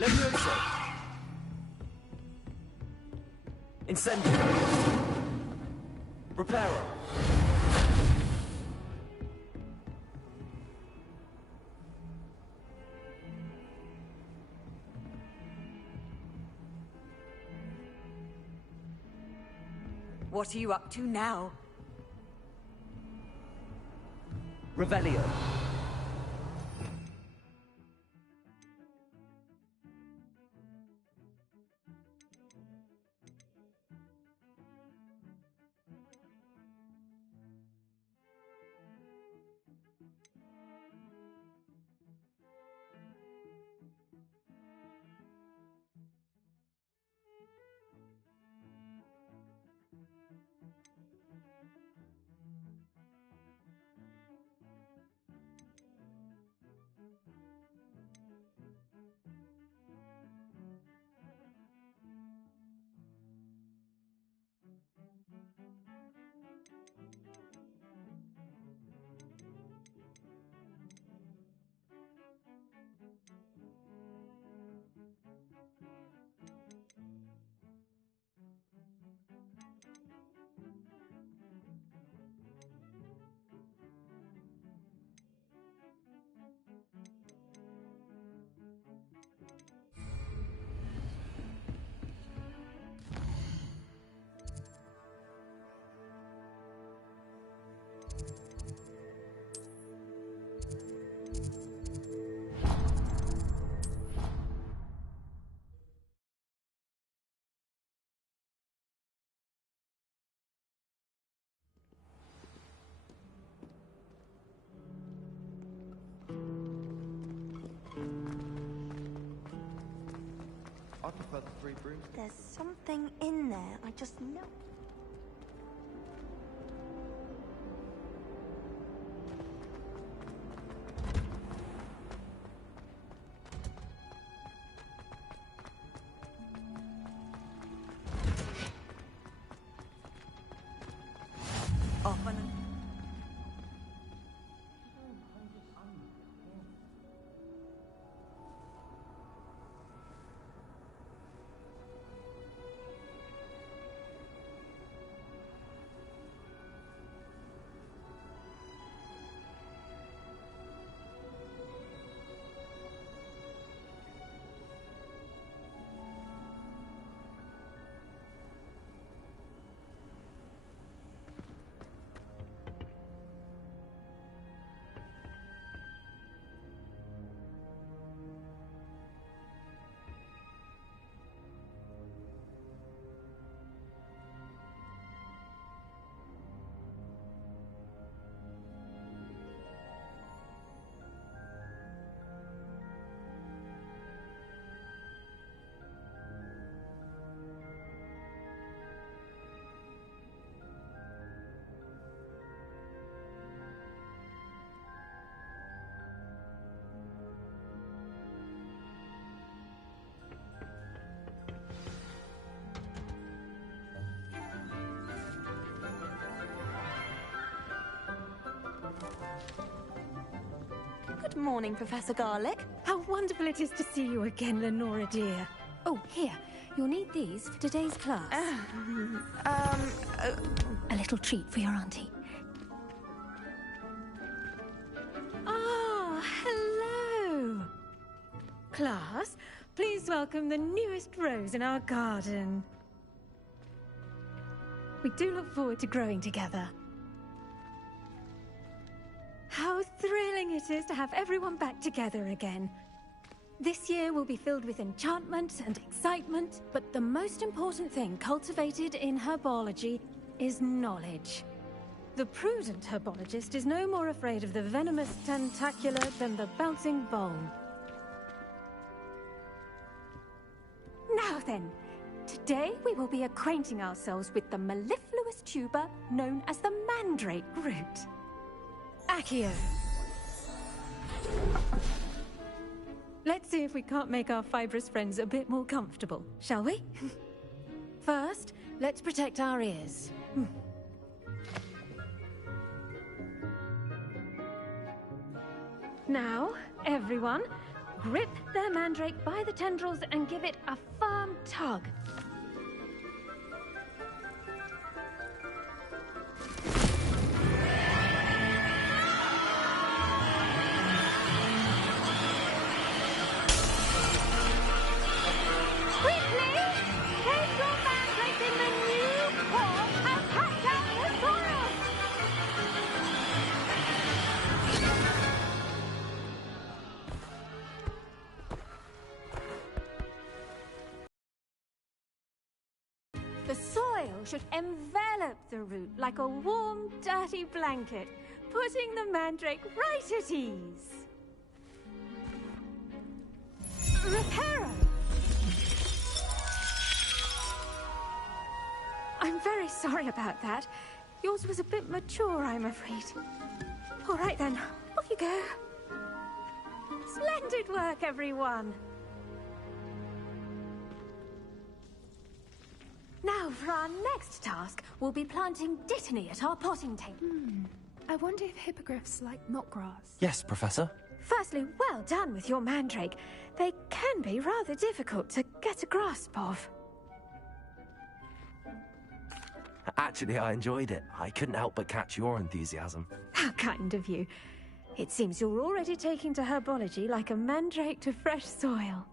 Levioso! Incendio! Reparo! What are you up to now? Revelio! I prefer the three brooms. There's something in there, I just know. Off and Good morning, Professor Garlick. How wonderful it is to see you again, Lenora dear. Oh, here. You'll need these for today's class. A little treat for your auntie. Ah, hello. Class, please welcome the newest rose in our garden. We do look forward to growing together. How thrilling it is to have everyone back together again. This year will be filled with enchantment and excitement, but the most important thing cultivated in herbology is knowledge. The prudent herbologist is no more afraid of the venomous tentacula than the bouncing bowl. Now then, today we will be acquainting ourselves with the mellifluous tuber known as the mandrake root. Accio. Let's see if we can't make our fibrous friends a bit more comfortable, shall we? First, let's protect our ears. Now, everyone, Grip their mandrake by the tendrils and give it a firm tug. Quickly! Take your mandrake in the new form and pack down the soil! The soil should envelop the root like a warm, dirty blanket, putting the mandrake right at ease. Reparo! I'm very sorry about that. Yours was a bit mature, I'm afraid. All right then, off you go. Splendid work, everyone. Now, for our next task, we'll be planting dittany at our potting table. I wonder if hippogriffs like knotgrass. Yes, Professor. Firstly, well done with your mandrake. They can be rather difficult to get a grasp of. Actually, I enjoyed it. I couldn't help but catch your enthusiasm. How kind of you. It seems you're already taking to herbology like a mandrake to fresh soil.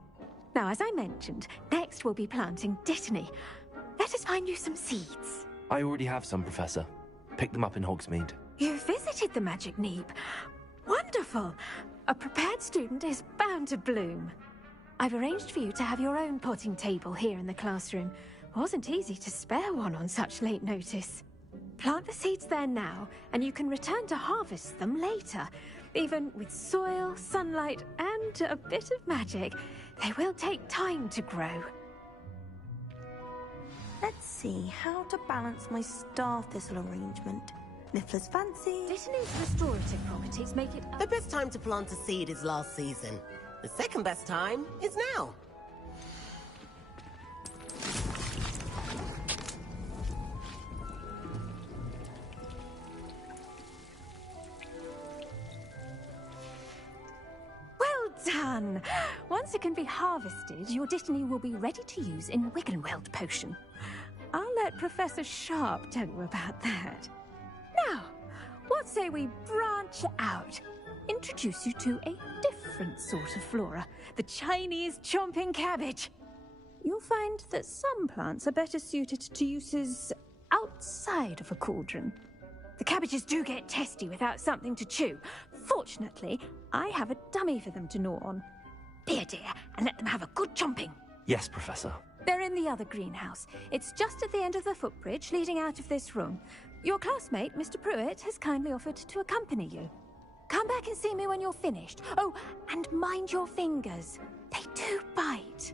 Now, as I mentioned, next we'll be planting dittany. Let us find you some seeds. I already have some, Professor. Picked them up in Hogsmeade. You visited the Magic Neep. Wonderful. A prepared student is bound to bloom. I've arranged for you to have your own potting table here in the classroom. Wasn't easy to spare one on such late notice. Plant the seeds there now, and you can return to harvest them later. Even with soil, sunlight, and a bit of magic, they will take time to grow. Let's see how to balance my star thistle arrangement. Niffler's fancy. Dittany's restorative properties make it... The best time to plant a seed is last season. The second best time is now. Well done! Once it can be harvested, your dittany will be ready to use in Wiggenweld potion. I'll let Professor Sharp tell you about that. Now, what say we branch out? Introduce you to a different sort of flora, the Chinese chomping cabbage. You'll find that some plants are better suited to uses outside of a cauldron. The cabbages do get testy without something to chew. Fortunately, I have a dummy for them to gnaw on. Be a dear and let them have a good chomping. Yes, Professor. They're in the other greenhouse. It's just at the end of the footbridge leading out of this room. Your classmate, Mr. Pruitt, has kindly offered to accompany you. Come back and see me when you're finished. Oh, and mind your fingers. They do bite.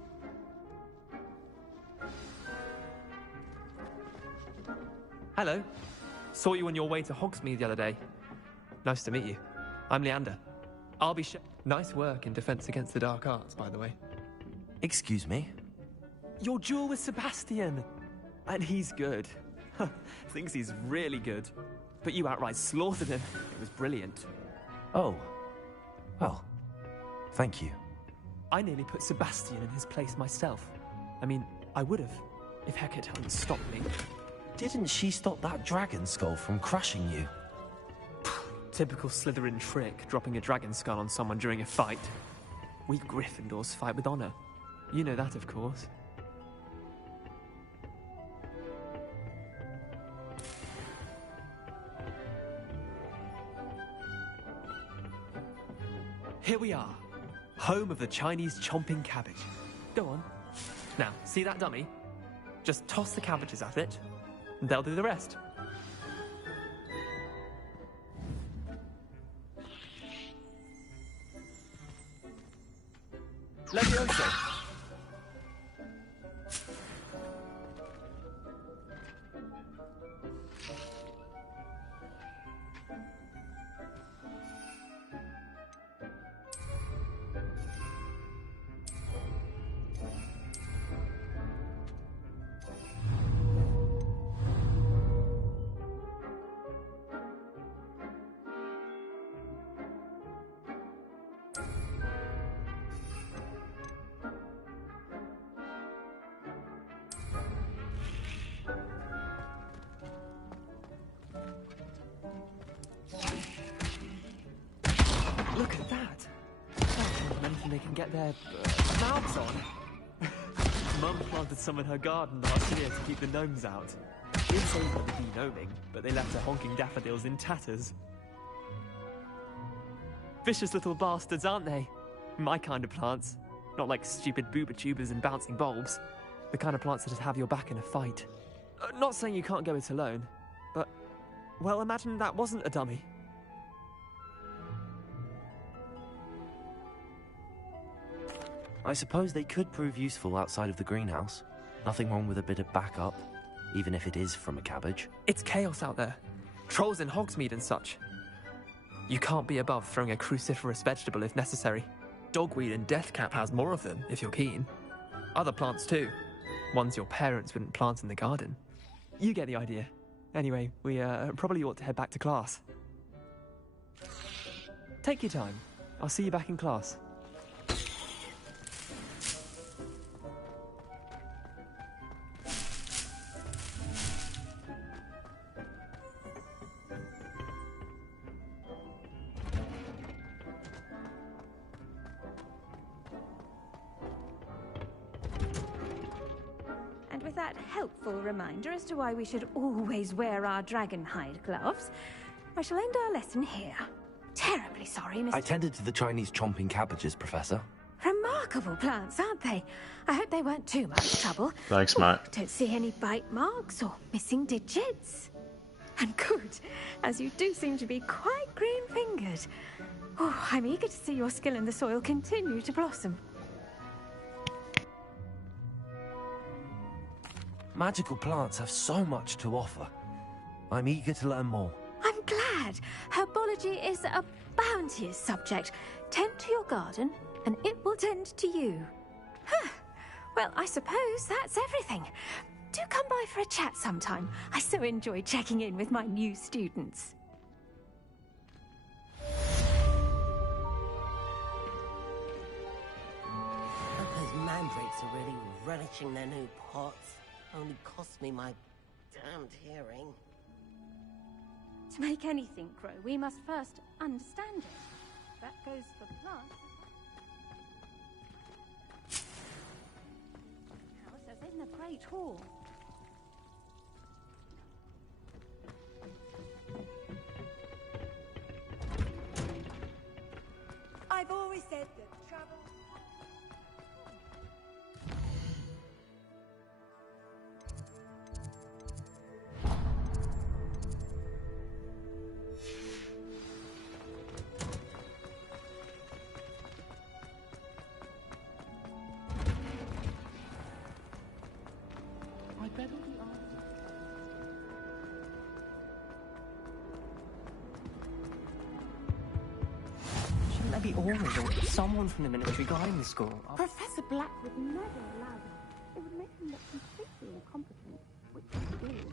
Hello. Saw you on your way to Hogsmeade the other day. Nice to meet you. I'm Leander. I'll be Nice work in Defense Against the Dark Arts, by the way. Excuse me? Your duel with Sebastian! And he's good. Thinks he's really good. But you outright slaughtered him. It was brilliant. Oh. Well, thank you. I nearly put Sebastian in his place myself. I mean, I would have, if Hecate hadn't stopped me. Didn't she stop that dragon skull from crushing you? Typical Slytherin trick, dropping a dragon skull on someone during a fight. We Gryffindors fight with honor. You know that, of course. Here we are, home of the Chinese chomping cabbage. Go on. Now, see that dummy? Just toss the cabbages at it, and they'll do the rest. Levioso! Look at that! Oh, mention they can get their mouths on. Mum planted some in her garden last year to keep the gnomes out. She didn't say whether to be gnoming, but they left her honking daffodils in tatters. Vicious little bastards, aren't they? My kind of plants. Not like stupid booba tubers and bouncing bulbs. The kind of plants that'd have your back in a fight. Not saying you can't go it alone, but... well, imagine that wasn't a dummy. I suppose they could prove useful outside of the greenhouse. Nothing wrong with a bit of backup, even if it is from a cabbage. It's chaos out there. Trolls in Hogsmeade and such. You can't be above throwing a cruciferous vegetable if necessary. Dogweed and deathcap has more of them, if you're keen. Other plants too. Ones your parents wouldn't plant in the garden. You get the idea. Anyway, we probably ought to head back to class. Take your time. I'll see you back in class. With that helpful reminder as to why we should always wear our dragon hide gloves, I shall end our lesson here. Terribly sorry, Mr. I tended to the Chinese chomping cabbages, Professor. Remarkable plants, aren't they? I hope they weren't too much trouble. Thanks, Matt. Don't see any bite marks or missing digits. And good, as you do seem to be quite green-fingered. Oh, I'm eager to see your skill in the soil continue to blossom. Magical plants have so much to offer. I'm eager to learn more. I'm glad. Herbology is a bounteous subject. Tend to your garden, and it will tend to you. Huh. Well, I suppose that's everything. Do come by for a chat sometime. I so enjoy checking in with my new students. Those mandrakes are really relishing their new pots. Only cost me my damned hearing. To make anything grow, we must first understand it. That goes for plants. House as in the Great Hall. I've always said that trouble... Shouldn't there be orders or someone from the military guarding the school? Professor Black would never allow that. It would make him look completely incompetent, which he is.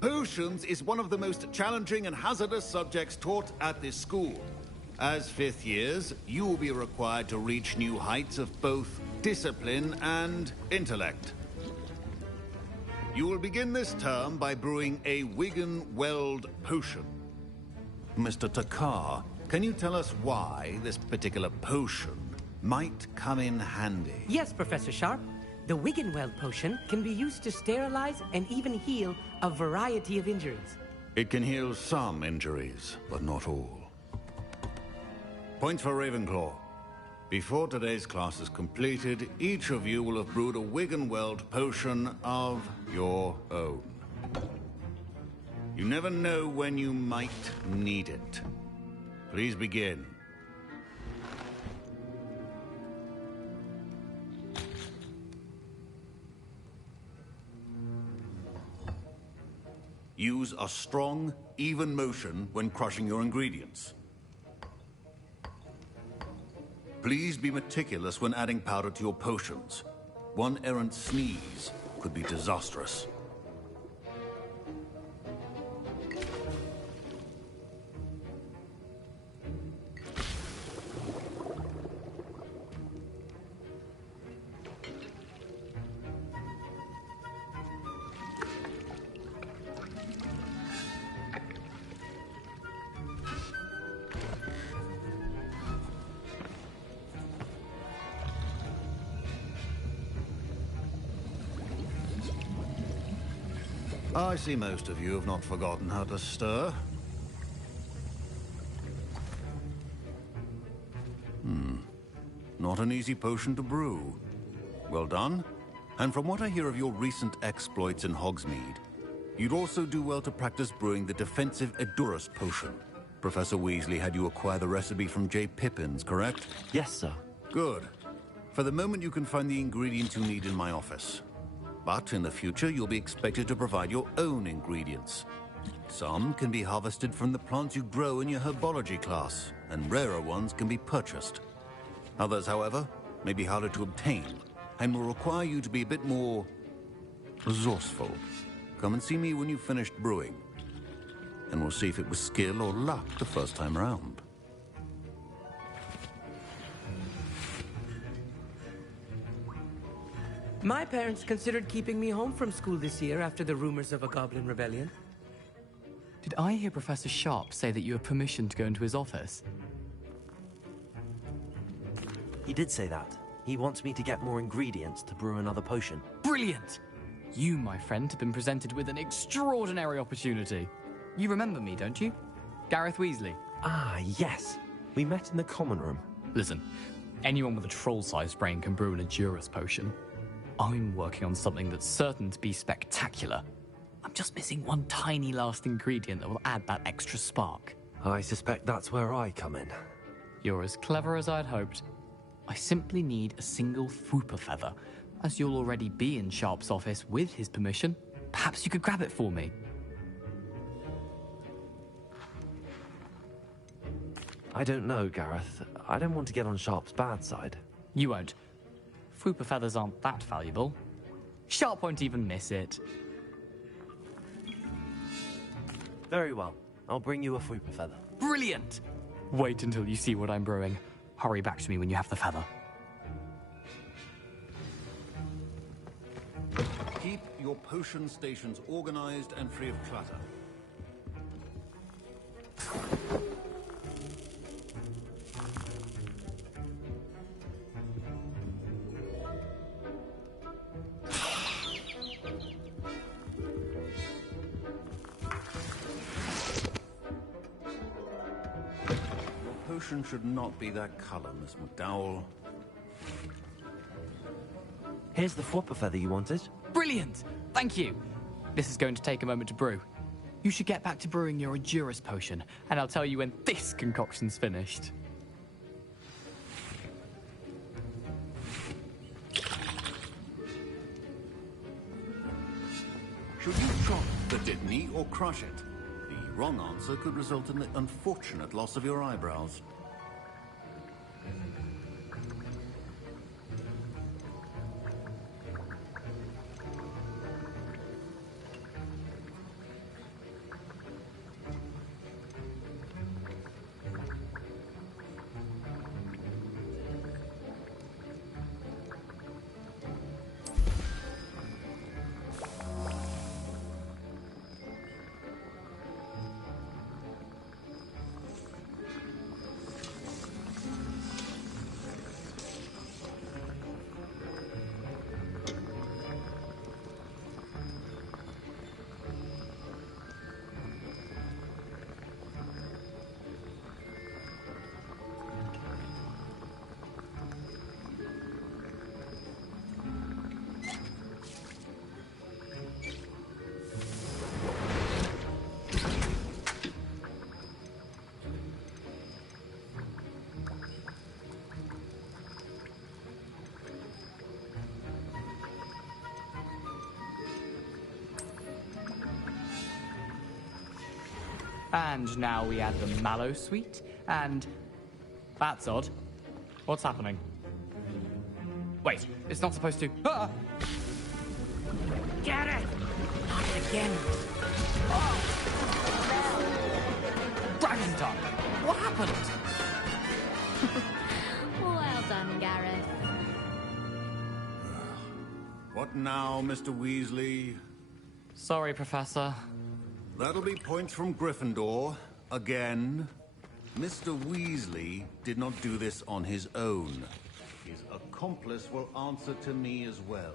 Potions is one of the most challenging and hazardous subjects taught at this school. As fifth years, you will be required to reach new heights of both discipline and intellect. You will begin this term by brewing a Wigan-Weld potion. Mr. Takar, can you tell us why this particular potion might come in handy? Yes, Professor Sharp. The Wiggenweld potion can be used to sterilize and even heal a variety of injuries. It can heal some injuries, but not all. Points for Ravenclaw. Before today's class is completed, each of you will have brewed a Wiggenweld potion of your own. You never know when you might need it. Please begin. Use a strong, even motion when crushing your ingredients. Please be meticulous when adding powder to your potions. One errant sneeze could be disastrous. I see most of you have not forgotten how to stir. Not an easy potion to brew. Well done. And from what I hear of your recent exploits in Hogsmeade, you'd also do well to practice brewing the defensive Edurus potion. Professor Weasley had you acquire the recipe from J. Pippins, correct? Yes, sir. Good. For the moment, you can find the ingredients you need in my office. But in the future, you'll be expected to provide your own ingredients. Some can be harvested from the plants you grow in your herbology class, and rarer ones can be purchased. Others, however, may be harder to obtain, and will require you to be a bit more resourceful. Come and see me when you've finished brewing, and we'll see if it was skill or luck the first time around. My parents considered keeping me home from school this year after the rumors of a goblin rebellion. Did I hear Professor Sharp say that you have permission to go into his office? He did say that. He wants me to get more ingredients to brew another potion. Brilliant! You, my friend, have been presented with an extraordinary opportunity. You remember me, don't you? Gareth Weasley. Ah, yes. We met in the common room. Listen, anyone with a troll-sized brain can brew an Edurus potion. I'm working on something that's certain to be spectacular. I'm just missing one tiny last ingredient that will add that extra spark. I suspect that's where I come in. You're as clever as I'd hoped. I simply need a single Fwooper feather. As you'll already be in Sharp's office with his permission, perhaps you could grab it for me. I don't know, Gareth. I don't want to get on Sharp's bad side. You won't. Fwooper feathers aren't that valuable. Sharp won't even miss it. Very well. I'll bring you a Fwooper feather. Brilliant! Wait until you see what I'm brewing. Hurry back to me when you have the feather. Keep your potion stations organized and free of clutter. Potion should not be that color, Miss McDowell. Here's the Fwooper feather you wanted. Brilliant! Thank you. This is going to take a moment to brew. You should get back to brewing your Edurus potion, and I'll tell you when this concoction's finished. Should you chop the Dittany or crush it? The wrong answer could result in the unfortunate loss of your eyebrows. And now we add the mallow sweet, and... That's odd. What's happening? Wait, it's not supposed to... Ah! Get it! Not again. Dragon tongue! What happened? Well done, Gareth. What now, Mr. Weasley? Sorry, Professor. That'll be points from Gryffindor. Again. Mr. Weasley did not do this on his own. His accomplice will answer to me as well.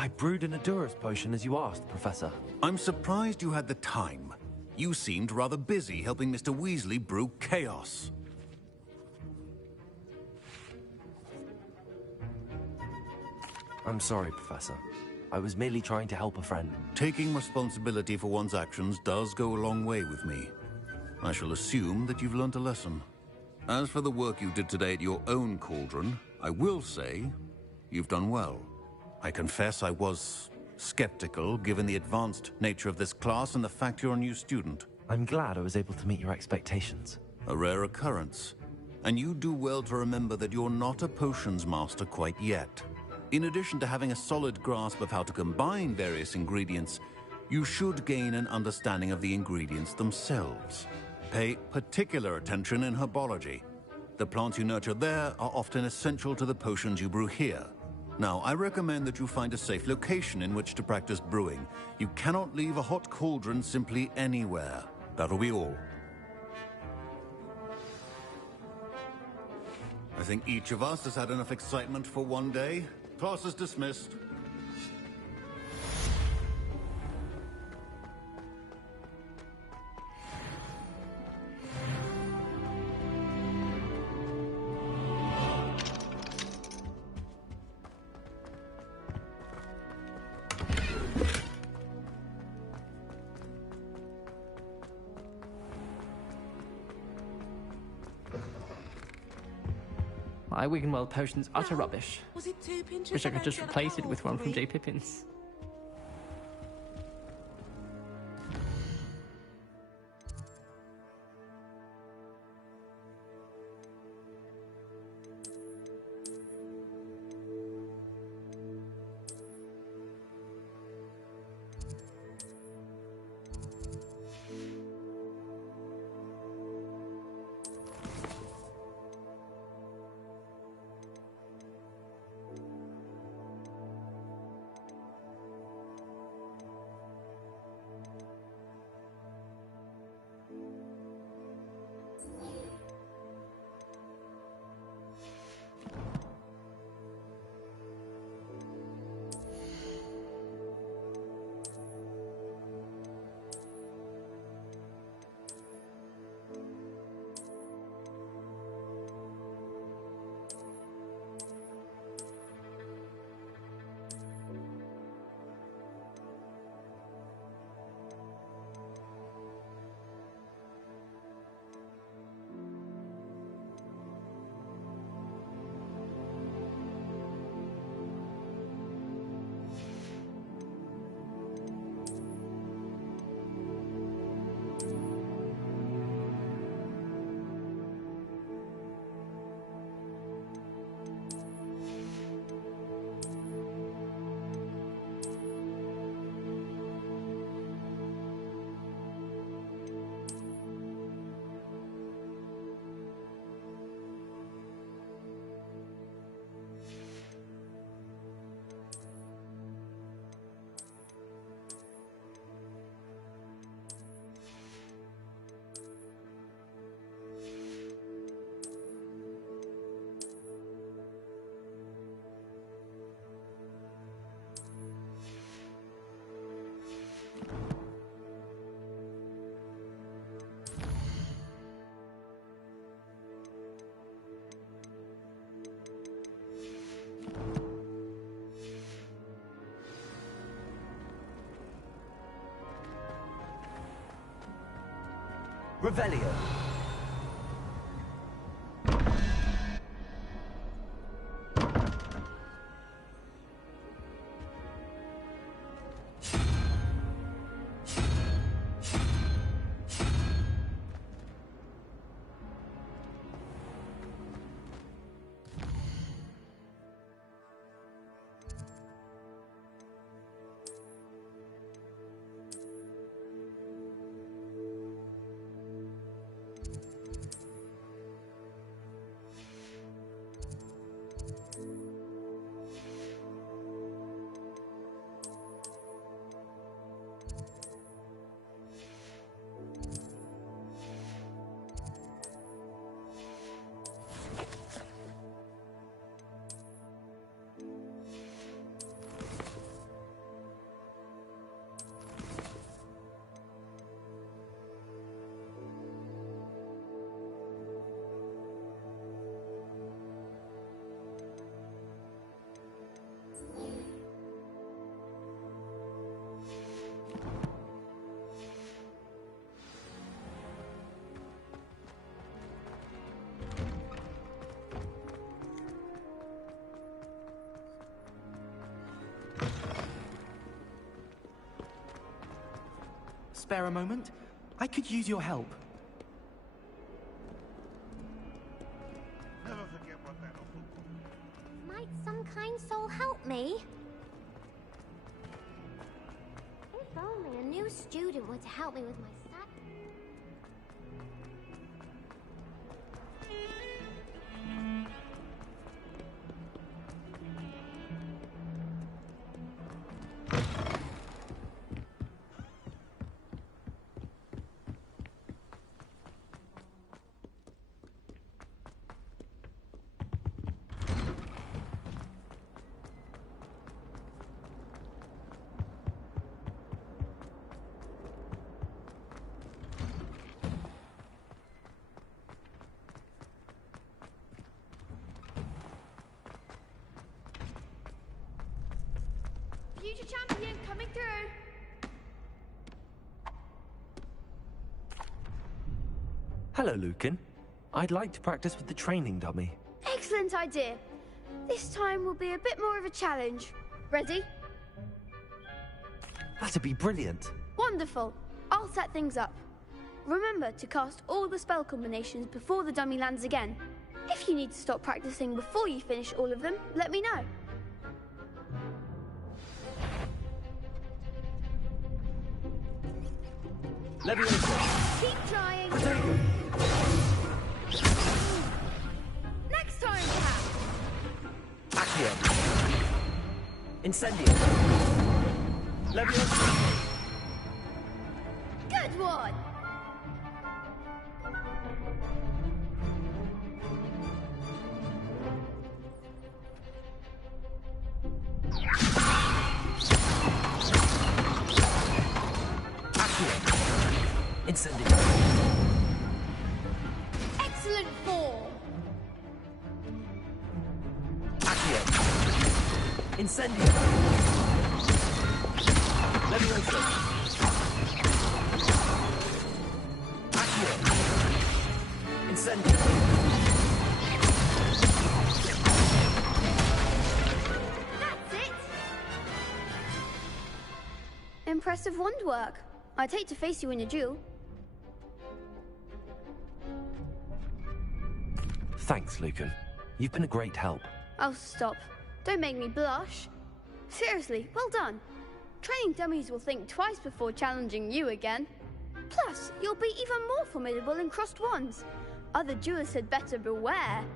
I brewed an Adurus potion as you asked, Professor. I'm surprised you had the time. You seemed rather busy helping Mr. Weasley brew chaos. I'm sorry, Professor. I was merely trying to help a friend. Taking responsibility for one's actions does go a long way with me. I shall assume that you've learnt a lesson. As for the work you did today at your own cauldron, I will say you've done well. I confess I was skeptical, given the advanced nature of this class and the fact you're a new student. I'm glad I was able to meet your expectations. A rare occurrence. And you do well to remember that you're not a potions master quite yet. In addition to having a solid grasp of how to combine various ingredients, you should gain an understanding of the ingredients themselves. Pay particular attention in herbology. The plants you nurture there are often essential to the potions you brew here. Now, I recommend that you find a safe location in which to practice brewing. You cannot leave a hot cauldron simply anywhere. That'll be all. I think each of us has had enough excitement for one day. Class is dismissed. My Wiggenweld potion's utter rubbish. Was it 2 pinches? Wish I could just replace it with one from J. Pippin's. Revelio. spare a moment? I could use your help. Might some kind soul help me? If only a new student were to help me with my stat. Future champion coming through. Hello, Lucan. I'd like to practice with the training dummy. Excellent idea. This time will be a bit more of a challenge. Ready? That'd be brilliant. Wonderful. I'll set things up. Remember to cast all the spell combinations before the dummy lands again. If you need to stop practicing before you finish all of them, let me know. Leviosa. Keep trying. Next time, perhaps. Accio. Incendio. Leviosa. Good one. Incendio. Excellent form. Accio. Incendio. Leviosa. Accio. Incendio. That's it. Impressive wand work. I'd hate to face you in a duel. Thanks, Lucan. You've been a great help. Oh, stop. Don't make me blush. Seriously, well done. Training dummies will think twice before challenging you again. Plus, you'll be even more formidable in crossed wands. Other duelists had better beware.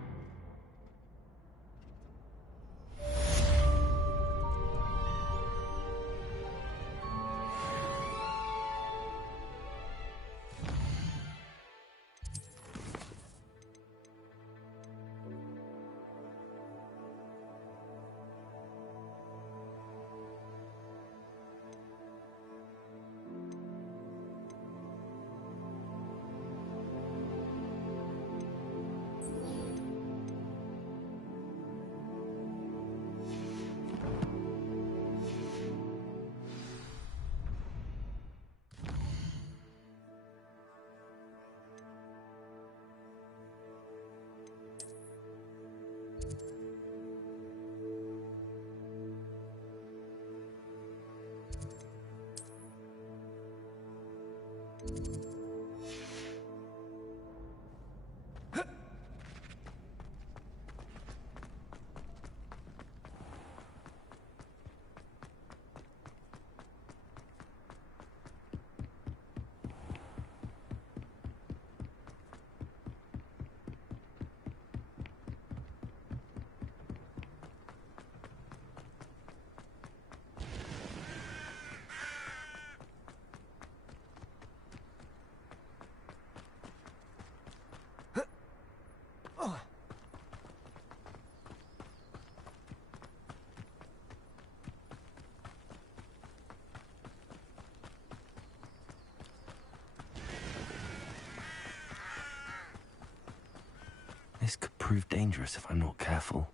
This could prove dangerous if I'm not careful.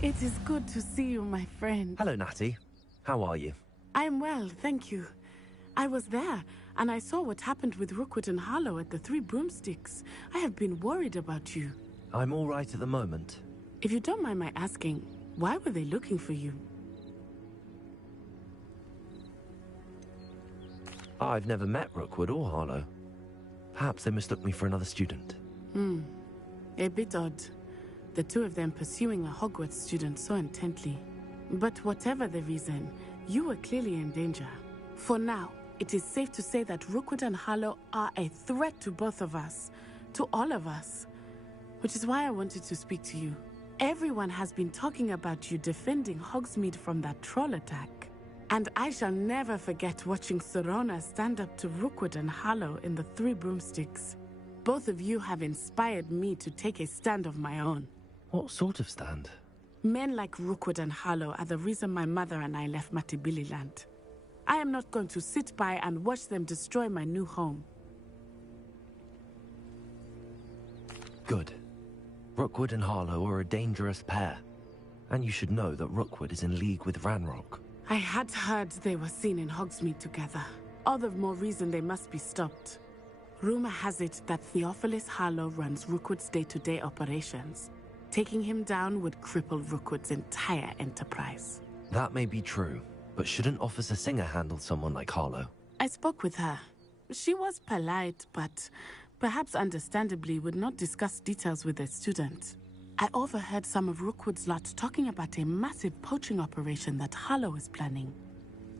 It is good to see you, my friend. Hello, Natty. How are you? I'm well, thank you. I was there, and I saw what happened with Rookwood and Harlow at the Three Broomsticks. I have been worried about you. I'm all right at the moment. If you don't mind my asking, why were they looking for you? I've never met Rookwood or Harlow. Perhaps they mistook me for another student. A bit odd. The two of them pursuing a Hogwarts student so intently. But whatever the reason, you were clearly in danger. For now, it is safe to say that Rookwood and Harlow are a threat to both of us. To all of us. Which is why I wanted to speak to you. Everyone has been talking about you defending Hogsmeade from that troll attack. And I shall never forget watching Serona stand up to Rookwood and Harlow in the Three Broomsticks. Both of you have inspired me to take a stand of my own. What sort of stand? Men like Rookwood and Harlow are the reason my mother and I left Matibili-land. I am not going to sit by and watch them destroy my new home. Good. Rookwood and Harlow are a dangerous pair. And you should know that Rookwood is in league with Ranrock. I had heard they were seen in Hogsmeade together. All the more reason they must be stopped. Rumor has it that Theophilus Harlow runs Rookwood's day-to-day operations. Taking him down would cripple Rookwood's entire enterprise. That may be true, but shouldn't Officer Singer handle someone like Harlow? I spoke with her. She was polite, but perhaps understandably would not discuss details with a student. I overheard some of Rookwood's lot talking about a massive poaching operation that Harlow is planning.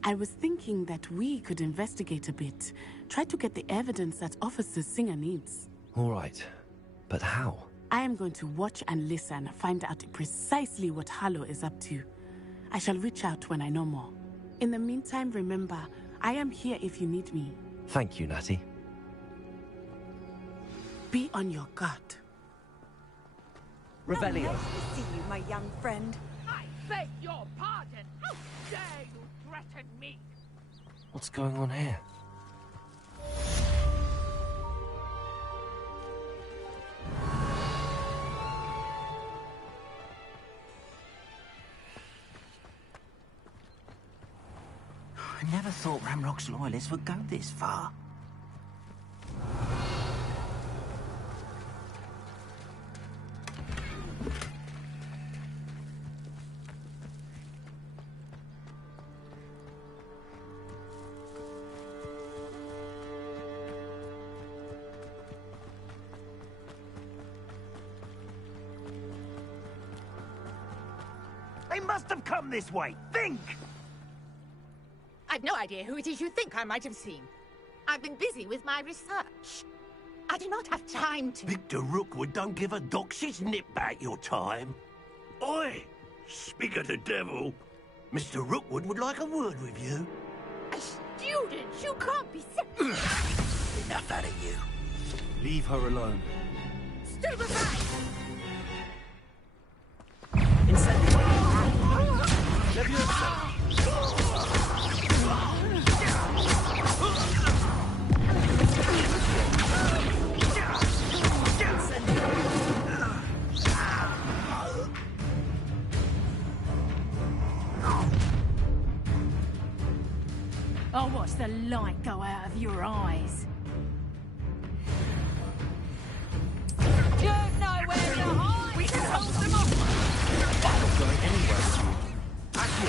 I was thinking that we could investigate a bit, try to get the evidence that Officer Singer needs. All right, but how? I am going to watch and listen, find out precisely what Harlow is up to. I shall reach out when I know more. In the meantime, remember, I am here if you need me. Thank you, Natty. Be on your guard. Revelio. Nice to see you, my young friend. I beg your pardon. How dare you threaten me? What's going on here? I never thought Ranrock's loyalists would go this far. They must have come this way. Think! I've no idea who it is you think I might have seen. I've been busy with my research. I do not have time to... Victor Rookwood don't give a doxy's nip back your time. Oi! Speak of the devil. Mr. Rookwood would like a word with you. A student? You can't be serious. Enough out of you. Leave her alone. Stupefy! I'll watch the light go out of your eyes. You know where to hide! We told them off! I'm not going anywhere with you.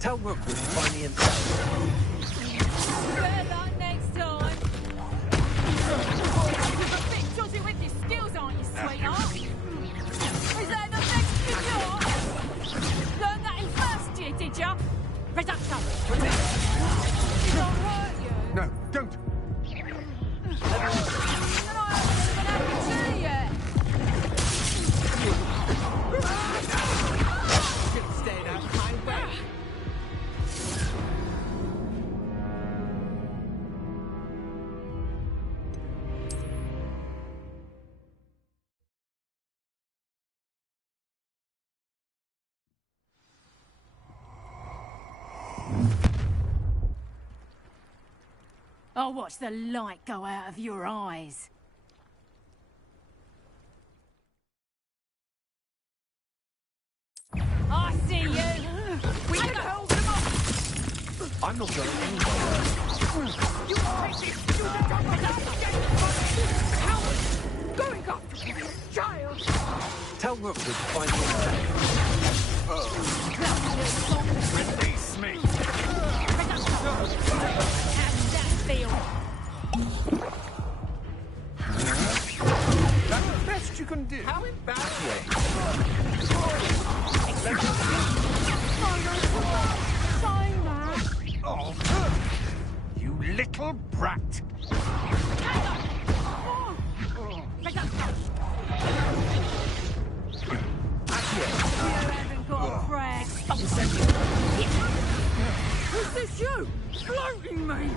Tell Rookwood to find me himself. Better luck next time! You're a bit dodgy with your skills, aren't you, sweetheart? Is that the next you got? Learned that in first year, did ya? Reduction! Did I hurt you? No, don't! And I haven't even had a tea yet! Just stayed out of my way. I'll watch the light go out of your eyes. I We can hold them off! I'm not going anywhere. You take this student on the coward! Going after this child! Tell Rookwood to find me. Release me! How's that feel? That's the best you can do. How embarrassing! Oh, you little brat! Is this you? Floating me?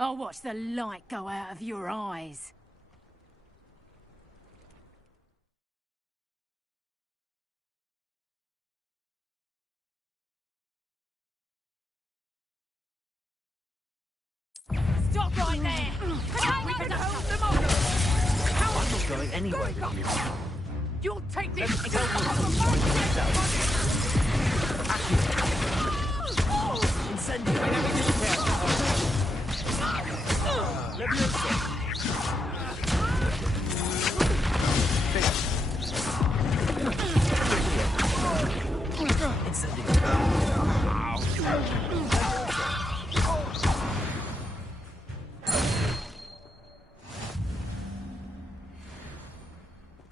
I'll watch the light go out of your eyes. Stop right there! We can hold them off! I'm not going anywhere with you. You'll take this!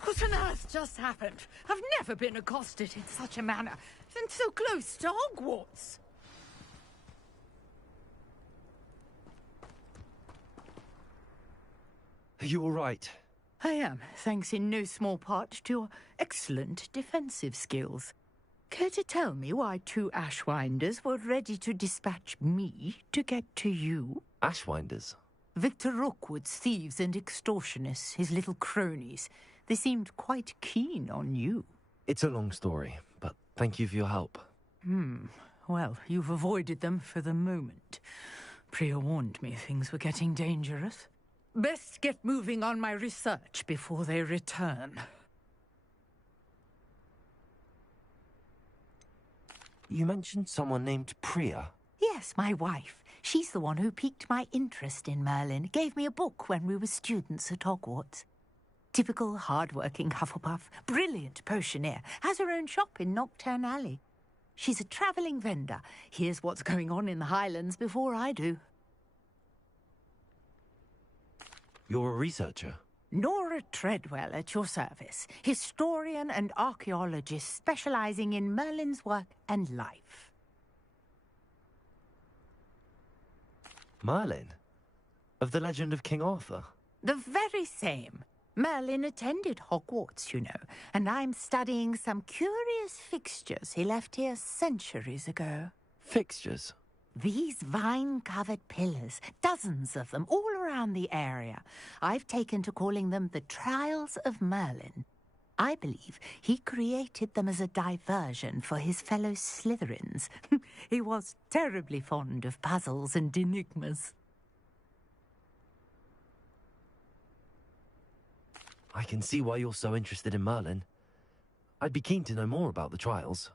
What on earth just happened? I've never been accosted in such a manner, and so close to Hogwarts. Are you all right? I am, thanks in no small part to your excellent defensive skills. Care to tell me why 2 Ashwinders were ready to dispatch me to get to you? Ashwinders? Victor Rookwood's thieves and extortionists, his little cronies. They seemed quite keen on you. It's a long story, but thank you for your help. Well, you've avoided them for the moment. Priya warned me things were getting dangerous. Best get moving on my research before they return. You mentioned someone named Priya. Yes, my wife. She's the one who piqued my interest in Merlin. Gave me a book when we were students at Hogwarts. Typical hard-working Hufflepuff, brilliant potioneer, has her own shop in Knockturn Alley. She's a travelling vendor. Hears what's going on in the Highlands before I do. You're a researcher? Nora Treadwell at your service. Historian and archaeologist specialising in Merlin's work and life. Merlin? Of the legend of King Arthur? The very same. Merlin attended Hogwarts, you know, and I'm studying some curious fixtures he left here centuries ago. Fixtures? These vine-covered pillars, dozens of them, all around the area. I've taken to calling them the Trials of Merlin. I believe he created them as a diversion for his fellow Slytherins. He was terribly fond of puzzles and enigmas. I can see why you're so interested in Merlin. I'd be keen to know more about the trials.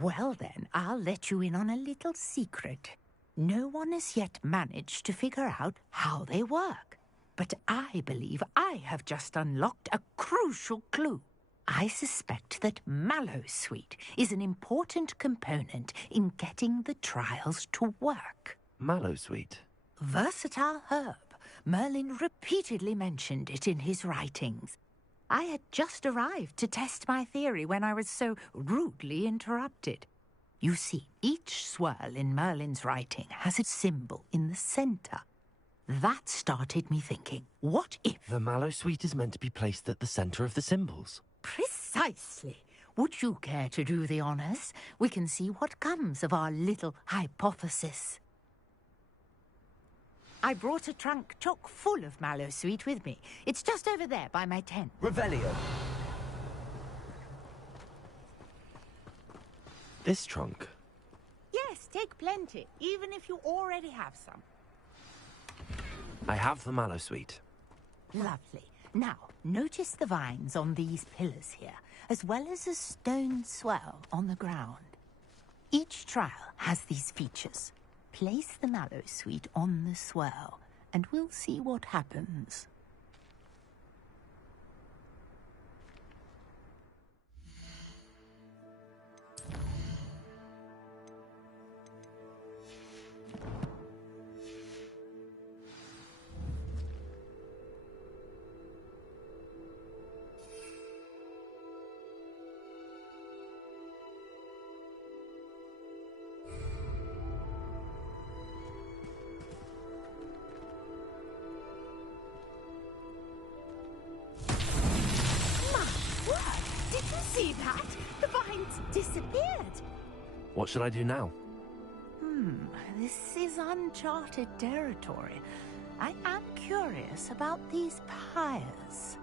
Well then, I'll let you in on a little secret. No one has yet managed to figure out how they work. But I believe I have just unlocked a crucial clue. I suspect that Mallowsweet is an important component in getting the trials to work. Mallowsweet? Versatile herb. Merlin repeatedly mentioned it in his writings. I had just arrived to test my theory when I was so rudely interrupted. You see, each swirl in Merlin's writing has a symbol in the centre. That started me thinking, what if... The Mallowsweet is meant to be placed at the centre of the symbols. Precisely. Would you care to do the honours? We can see what comes of our little hypothesis. I brought a trunk chock full of Mallowsweet with me. It's just over there by my tent. Revelio. This trunk? Yes, take plenty, even if you already have some. I have the mallow sweet. Lovely. Now, notice the vines on these pillars here, as well as a stone swell on the ground. Each trial has these features. Place the mallow sweet on the swell, and we'll see what happens. See that? The vines disappeared. What should I do now? This is uncharted territory. I am curious about these pyres.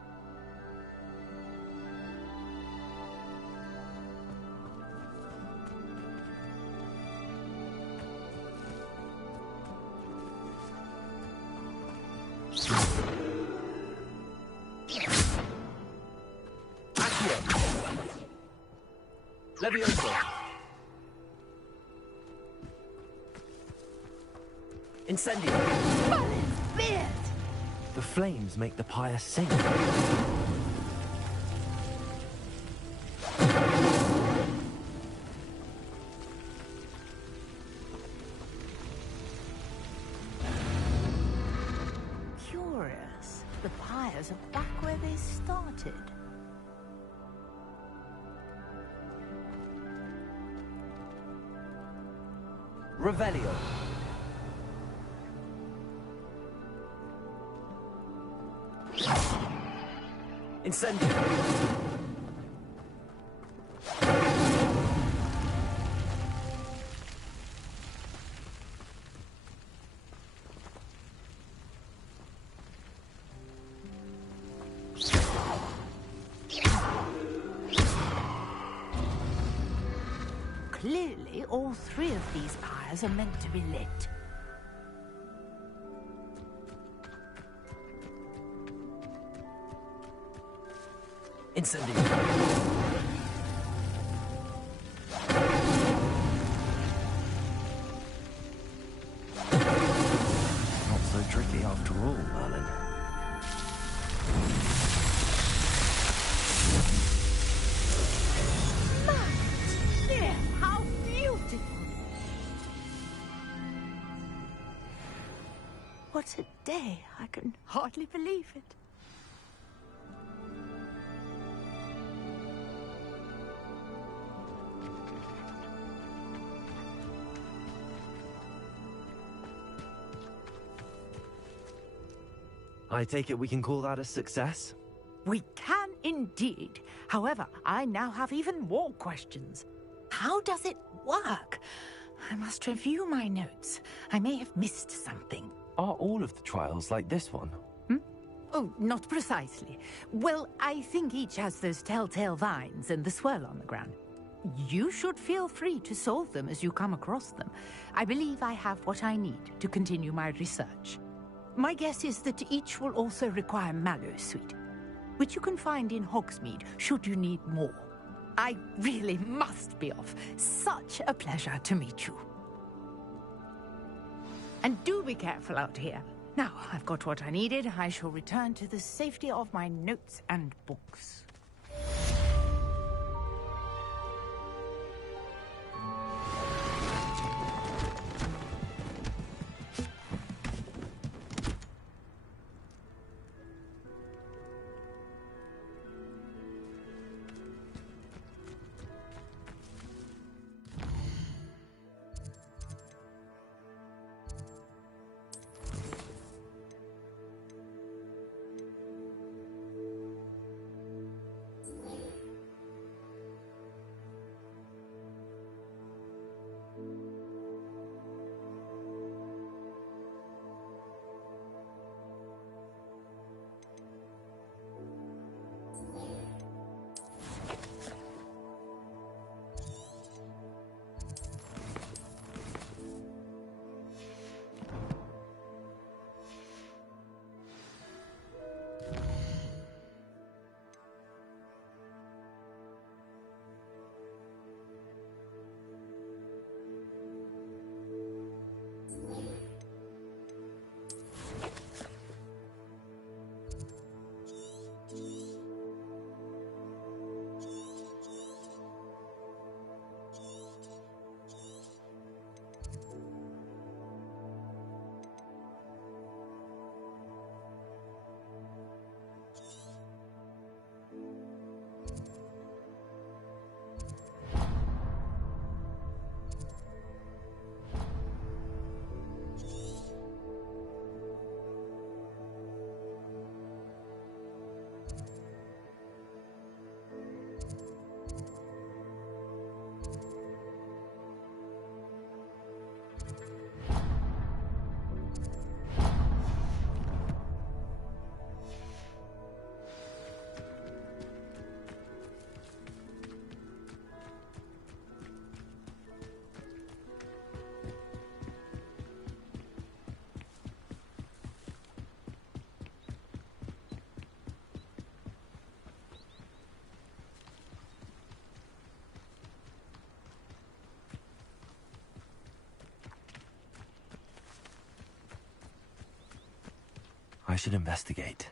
Levioso. Incendio. The flames make the pyre sing. Curious. The pyres are back where they started. Revelio. Incendio. Clearly, all three of these pyres are meant to be lit. Incendio. Not so tricky after all, Merlin. There, how beautiful! What a day! I can hardly believe it. I take it we can call that a success? We can indeed. However, I now have even more questions. How does it work? I must review my notes. I may have missed something. Are all of the trials like this one? Oh, not precisely. Well, I think each has those telltale vines and the swirl on the ground. You should feel free to solve them as you come across them. I believe I have what I need to continue my research. My guess is that each will also require mallow sweet, which you can find in Hogsmeade should you need more. I really must be off. Such a pleasure to meet you. And do be careful out here. Now, I've got what I needed. I shall return to the safety of my notes and books. I should investigate.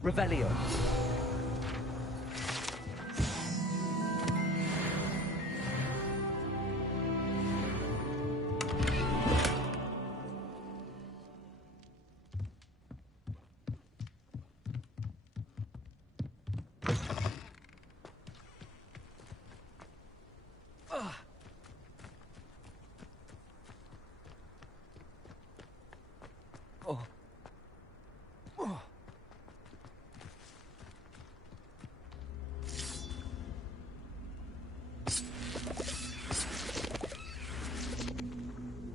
Revelio.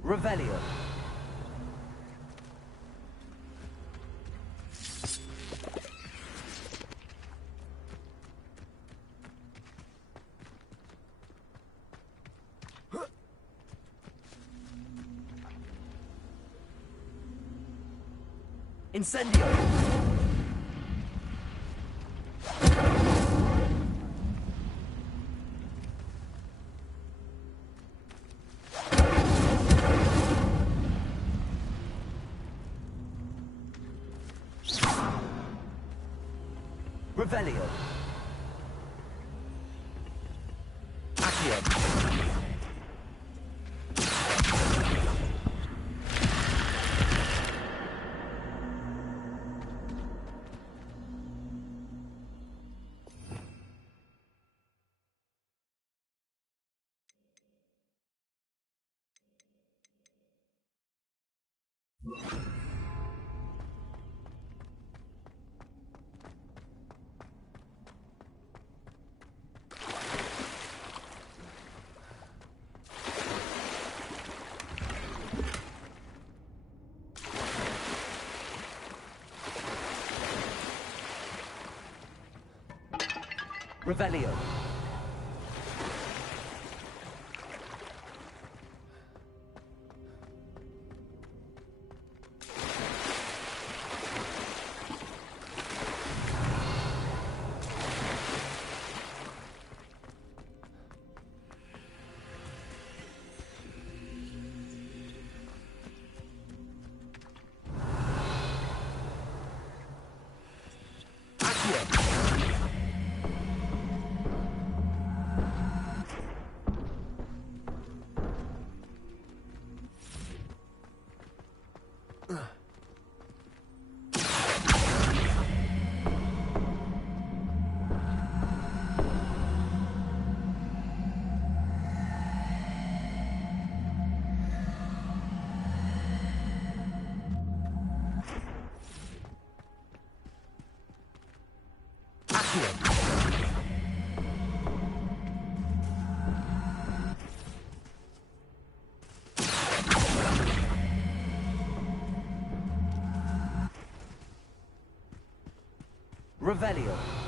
Revelio. Incendio. Revelio. Accio. Revelio. Revelio.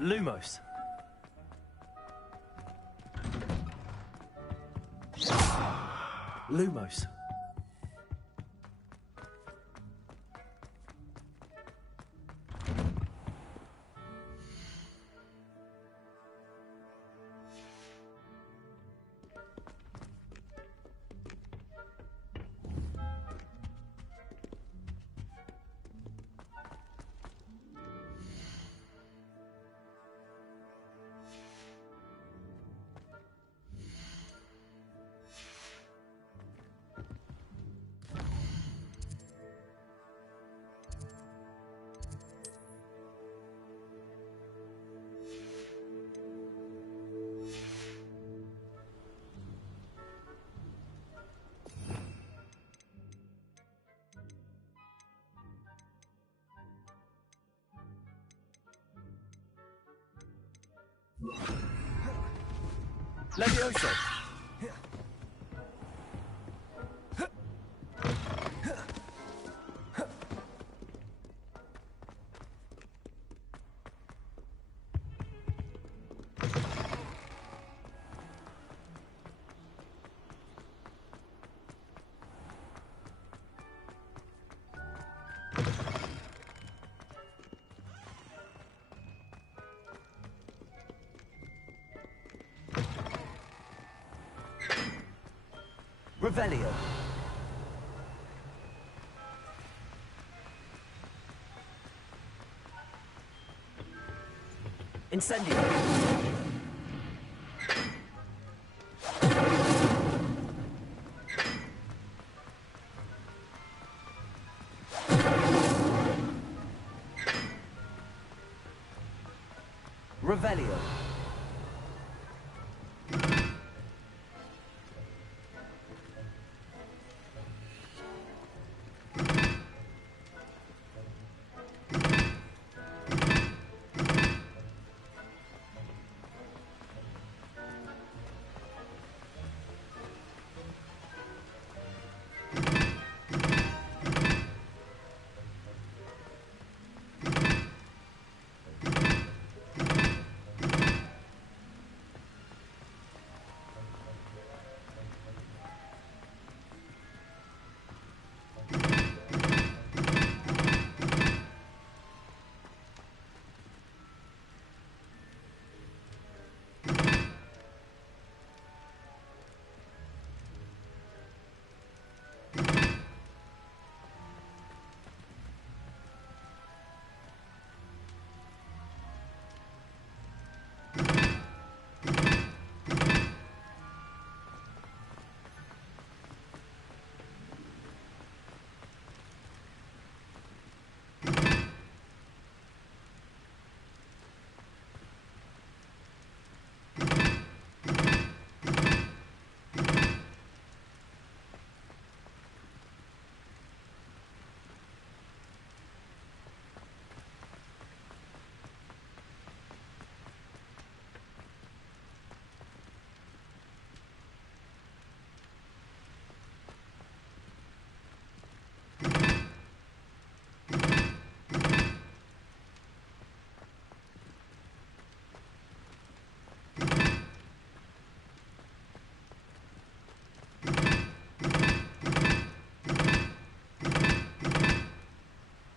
Lumos. Lumos. Levioso. Revelio. Incendio. Revelio.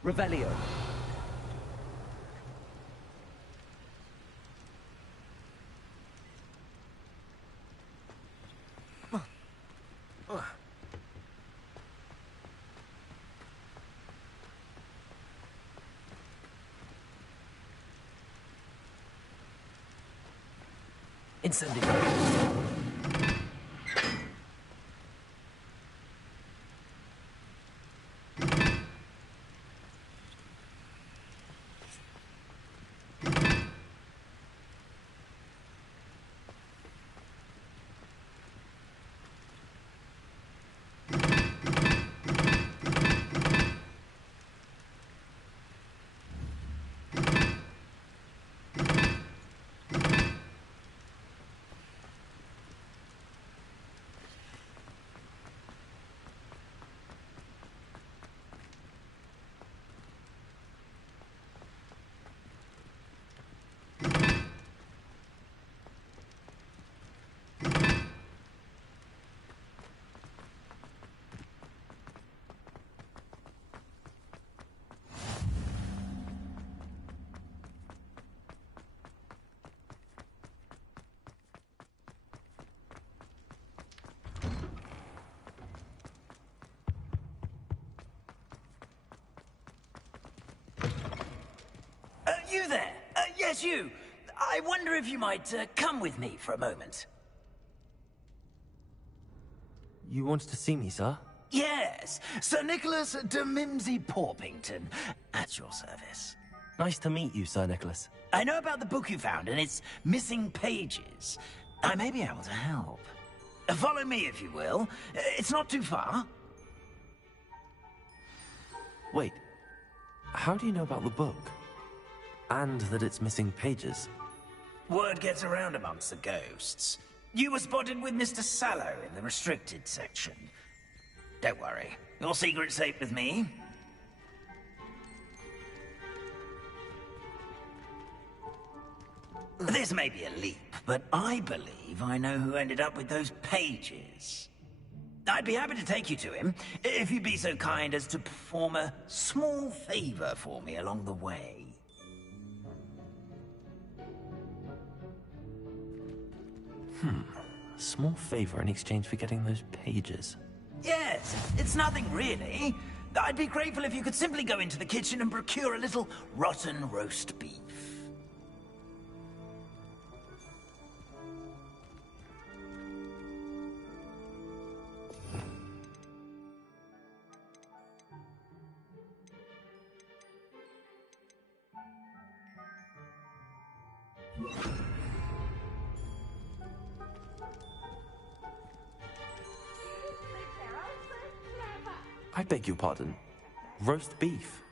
Revelio. Incendio. You there! Yes, you! I wonder if you might come with me for a moment. You wanted to see me, sir? Yes, Sir Nicholas de Mimsy Porpington, at your service. Nice to meet you, Sir Nicholas. I know about the book you found and its missing pages. I may be able to help. Follow me, if you will. It's not too far. Wait, how do you know about the book? And that it's missing pages? Word gets around amongst the ghosts. You were spotted with Mr. Sallow in the restricted section. Don't worry, your secret's safe with me. This may be a leap, but I believe I know who ended up with those pages. I'd be happy to take you to him, if you'd be so kind as to perform a small favor for me along the way. A small favor in exchange for getting those pages. Yes, it's nothing really. I'd be grateful if you could simply go into the kitchen and procure a little rotten roast beef. I beg your pardon. Roast beef.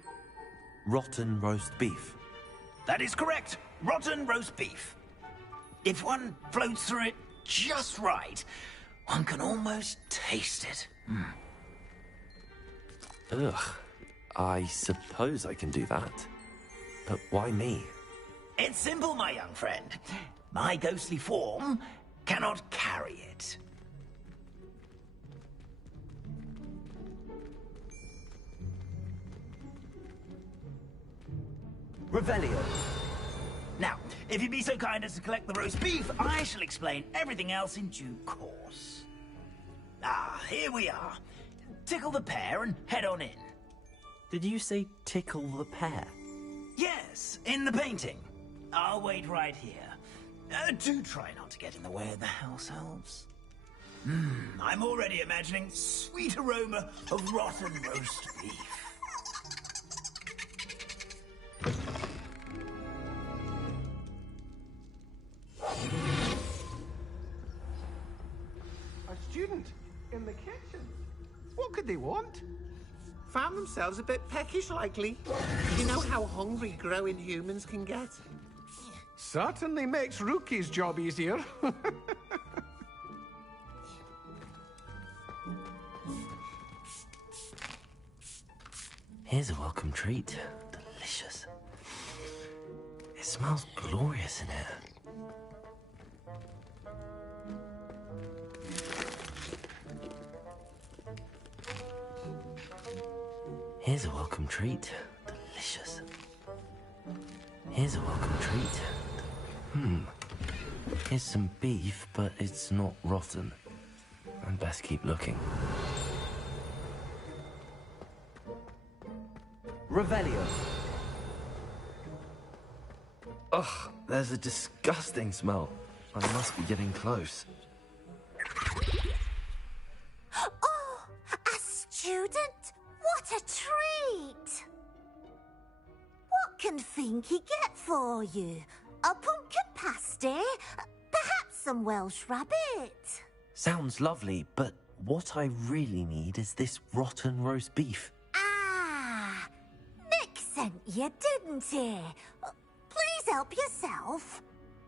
Rotten roast beef. That is correct. Rotten roast beef. If one floats through it just right, one can almost taste it. Ugh. I suppose I can do that. But why me? It's simple, my young friend. My ghostly form cannot carry it. Revelio. Now, if you'd be so kind as to collect the roast beef, I shall explain everything else in due course. Ah, here we are. Tickle the pear and head on in. Did you say tickle the pear? Yes, in the painting. I'll wait right here. Do try not to get in the way of the house elves. I'm already imagining sweet aroma of rotten roast beef. A student in the kitchen. What could they want? Found themselves a bit peckish, likely. You know how hungry growing humans can get. Certainly makes Rookie's job easier. Here's a welcome treat. Delicious. It smells glorious in here. Here's a welcome treat. Delicious. Here's a welcome treat. Here's some beef, but it's not rotten. I'd best keep looking. Revelio. Ugh, there's a disgusting smell. I must be getting close. Oh, a student? What a treat! What can Finky get for you? A pumpkin pasty? Perhaps some Welsh rabbit? Sounds lovely, but what I really need is this rotten roast beef. Ah, Nick sent you, didn't he? Please help yourself.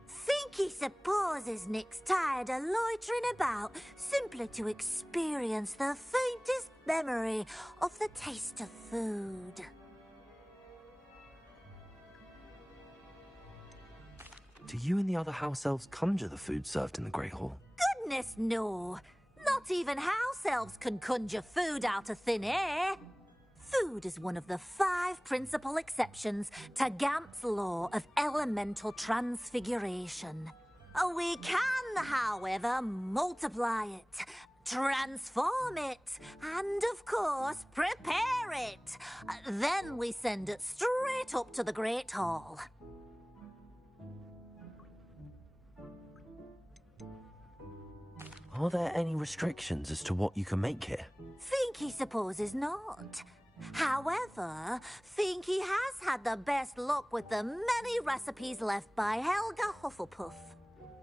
Finky supposes Nick's tired of loitering about simply to experience the faintest memory of the taste of food. Do you and the other house elves conjure the food served in the Great Hall? Goodness, no. Not even house elves can conjure food out of thin air. Food is one of the 5 principal exceptions to Gamp's law of elemental transfiguration. We can, however, multiply it. transform it, and of course, prepare it. Then we send it straight up to the Great Hall. Are there any restrictions as to what you can make here? Finky supposes not. However, Finky has had the best luck with the many recipes left by Helga Hufflepuff.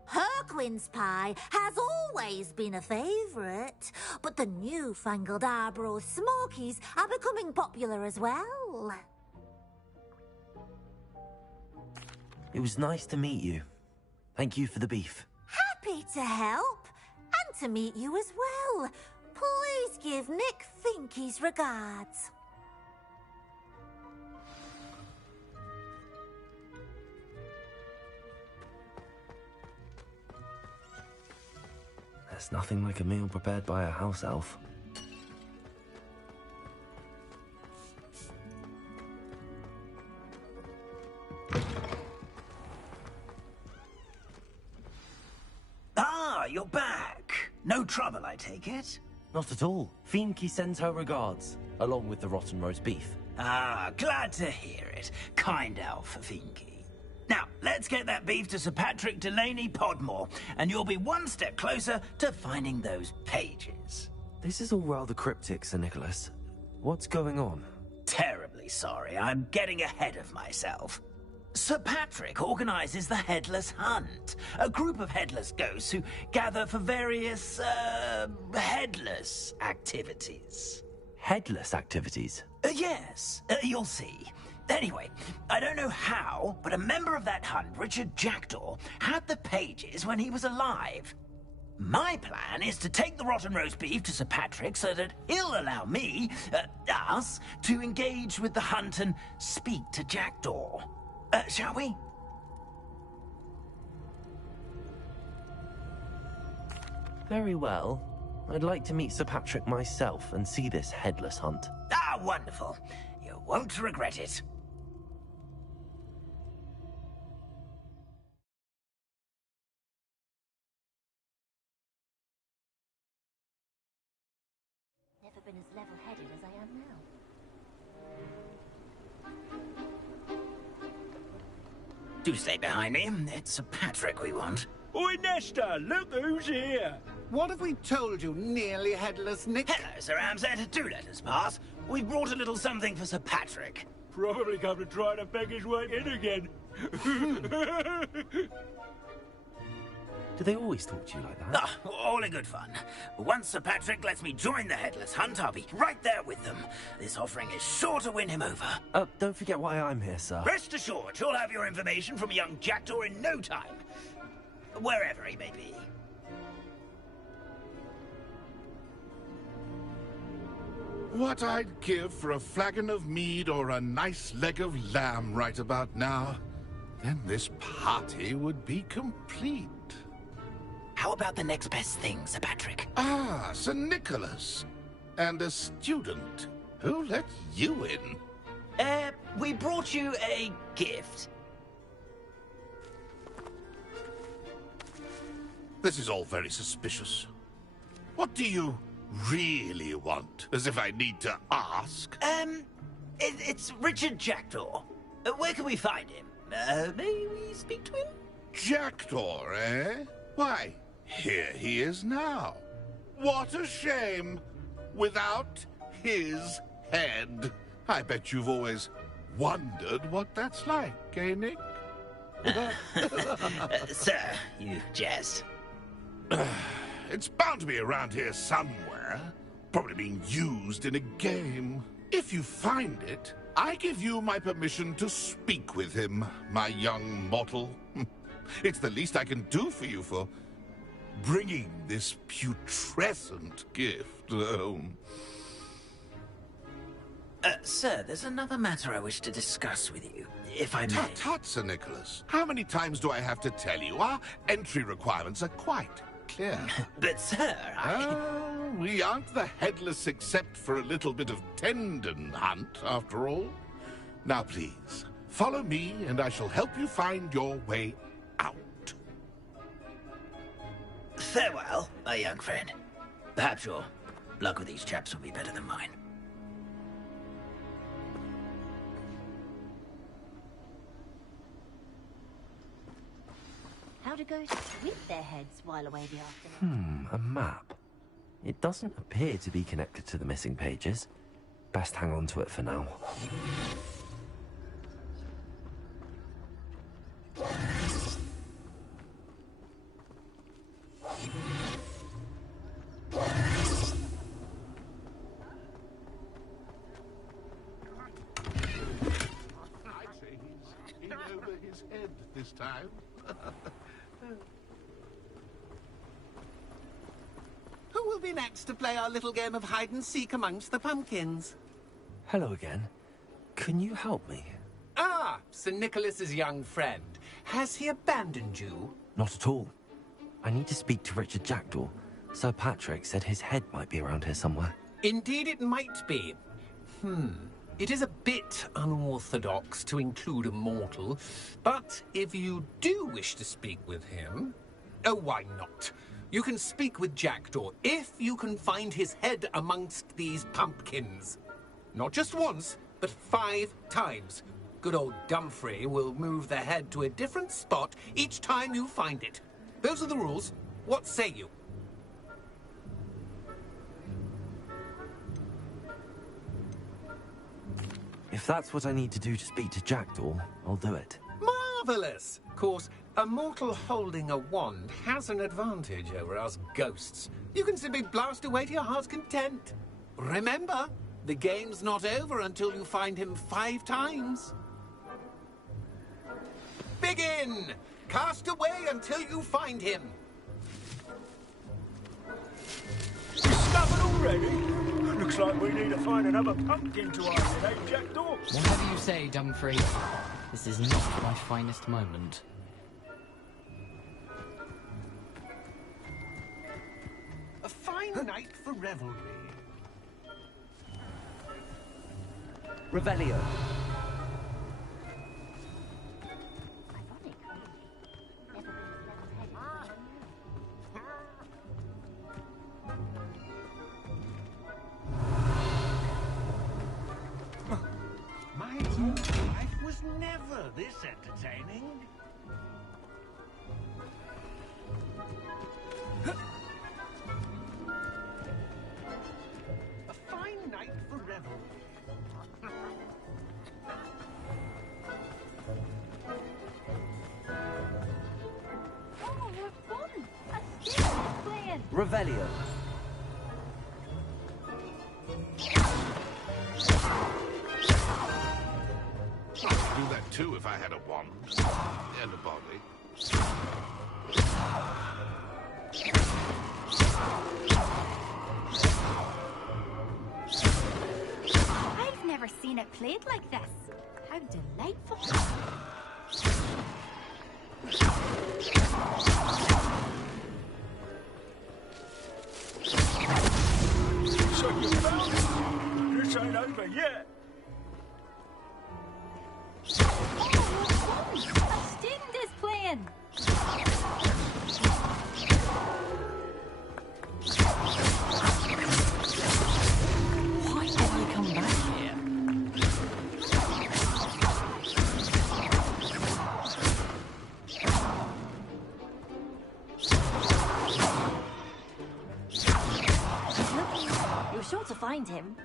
Her quince pie has always been a favourite, but the newfangled Arborough Smokies are becoming popular as well. It was nice to meet you. Thank you for the beef. Happy to help, and to meet you as well. Please give Nick Finky's regards. There's nothing like a meal prepared by a house elf. Ah, you're back. No trouble, I take it? Not at all. Finky sends her regards, along with the rotten roast beef. Ah, glad to hear it. Kind elf for Finky. Now, let's get that beef to Sir Patrick Delaney Podmore, and you'll be one step closer to finding those pages. This is all rather cryptic, Sir Nicholas. What's going on? Terribly sorry, I'm getting ahead of myself. Sir Patrick organizes the Headless Hunt, a group of headless ghosts who gather for various, headless activities. Headless activities? Yes, you'll see. Anyway, I don't know how, but a member of that hunt, Richard Jackdaw, had the pages when he was alive. My plan is to take the rotten roast beef to Sir Patrick so that he'll allow me, us, to engage with the hunt and speak to Jackdaw. Shall we? Very well. I'd like to meet Sir Patrick myself and see this headless hunt. Ah, wonderful. You won't regret it. Never been as level-headed as I am now. Do stay behind me. It's Sir Patrick we want. Oi, Nesta, look who's here. What have we told you, nearly headless Nick? Hello, Sir Amset. Do let us pass. We brought a little something for Sir Patrick. Probably come to try to beg his way in again. Do they always talk to you like that? Ah, all in good fun. Once Sir Patrick lets me join the Headless Hunt, I'll be right there with them. This offering is sure to win him over. Don't forget why I'm here, sir. Rest assured, you'll have your information from young Jackdaw in no time. Wherever he may be. What I'd give for a flagon of mead or a nice leg of lamb right about now. Then this party would be complete. How about the next best thing, Sir Patrick? Ah, Sir Nicholas. And a student. Who let you in? We brought you a gift. This is all very suspicious. What do you really want? As if I need to ask. It's Richard Jackdaw. Where can we find him? May we speak to him? Jackdaw, eh? Why, here he is now. What a shame. Without his head. I bet you've always wondered what that's like, eh, Nick? Sir, you jest. It's bound to be around here somewhere. Probably being used in a game. If you find it, I give you my permission to speak with him, my young mortal. It's the least I can do for you for bringing this putrescent gift home. Sir, there's another matter I wish to discuss with you, if I may. Tut, tut, Sir Nicholas. How many times do I have to tell you? Our entry requirements are quite clear. But, sir, we aren't the headless except for a little bit of tendon hunt, after all. Now, please, follow me, and I shall help you find your way out. Farewell, my young friend. Perhaps your luck with these chaps will be better than mine. How do ghosts with their heads while away the afternoon? A map. It doesn't appear to be connected to the missing pages. Best hang on to it for now. I'd say he's in over his head this time. Who will be next to play our little game of hide-and-seek amongst the pumpkins? Hello again. Can you help me? Ah, Sir Nicholas's young friend. Has he abandoned you? Not at all. I need to speak to Richard Jackdaw. Sir Patrick said his head might be around here somewhere. Indeed it might be. It is a bit unorthodox to include a mortal, but if you do wish to speak with him... Oh, why not? You can speak with Jackdaw if you can find his head amongst these pumpkins. Not just once, but 5 times. Good old Dumfrey will move the head to a different spot each time you find it. Those are the rules. What say you? If that's what I need to do to speak to Jackdaw, I'll do it. Marvellous! Of course, a mortal holding a wand has an advantage over us ghosts. You can simply blast away to your heart's content. Remember, the game's not over until you find him 5 times. Begin! Cast away until you find him. Discovered already? Looks like we need to find another pumpkin to hide in, eh, Jackdaw? Whatever you say, Dumfrey. This is not my finest moment. A fine night for revelry. Revelio. My own life was never this entertaining. A fine night for revelry. Oh, what fun! A stick playing. Revelio. I'd do that too if I had a wand and a body. I've never seen it played like this. How delightful. So you found it? This ain't over yet. A student is playing. Why did I come back here? You're sure to find him.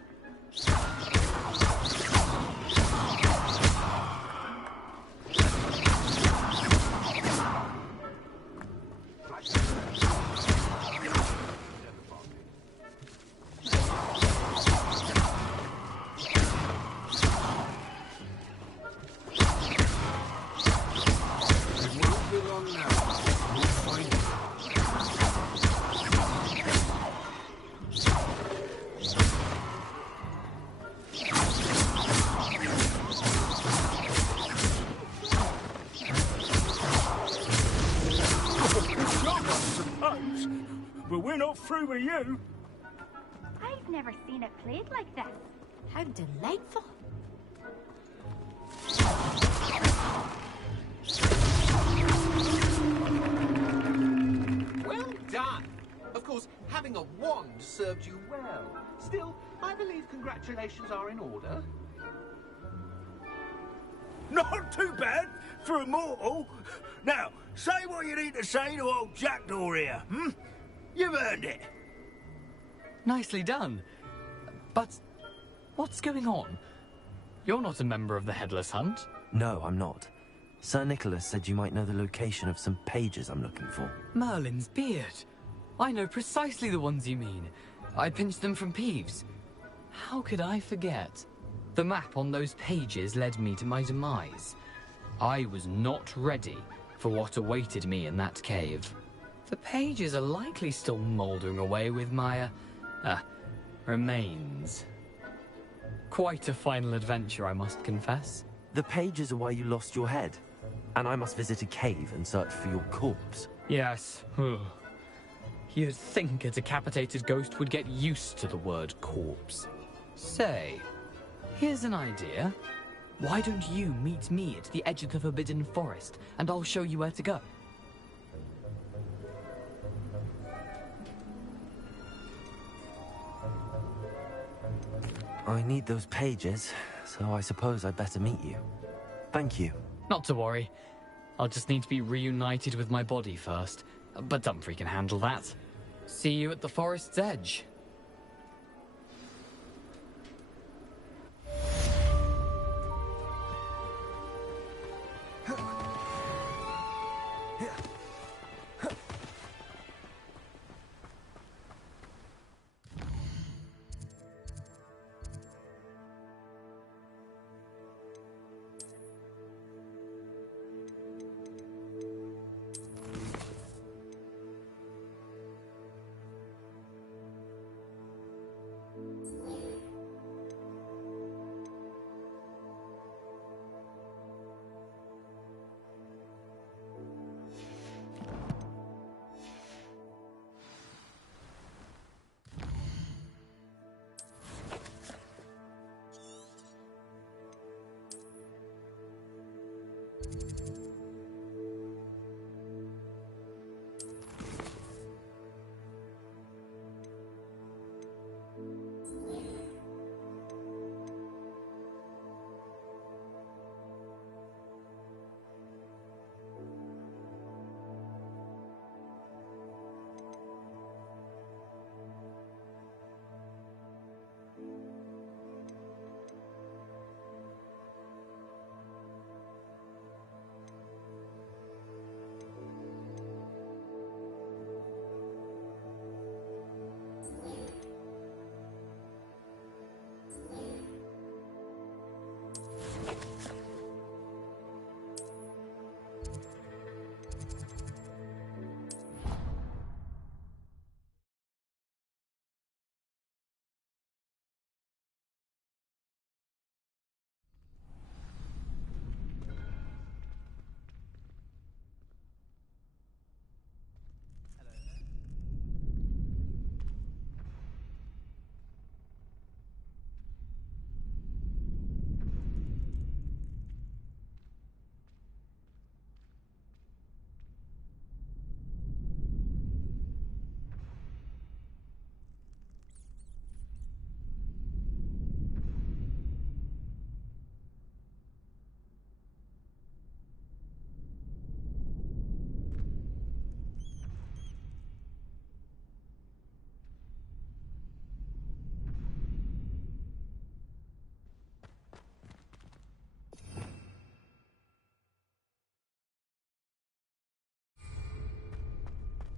It won't be long now. We'll find him. Some, I suppose. But we're not through with you. I've never seen it played like this. How delightful. Well done. Of course, having a wand served you well. Still, I believe congratulations are in order. Not too bad for a mortal. Now, say what you need to say to old Jackdaw here, hmm? You've earned it. Nicely done. But what's going on? You're not a member of the Headless Hunt. No, I'm not. Sir Nicholas said you might know the location of some pages I'm looking for. Merlin's beard. I know precisely the ones you mean. I pinched them from Peeves. How could I forget? The map on those pages led me to my demise. I was not ready for what awaited me in that cave. The pages are likely still mouldering away with my, remains. Quite a final adventure, I must confess. The pages are why you lost your head, and I must visit a cave and search for your corpse. Yes. You'd think a decapitated ghost would get used to the word corpse. Say, here's an idea. Why don't you meet me at the edge of the Forbidden Forest, and I'll show you where to go? I need those pages, so I suppose I'd better meet you. Thank you. Not to worry. I'll just need to be reunited with my body first. But Dumfrey can handle that. See you at the forest's edge.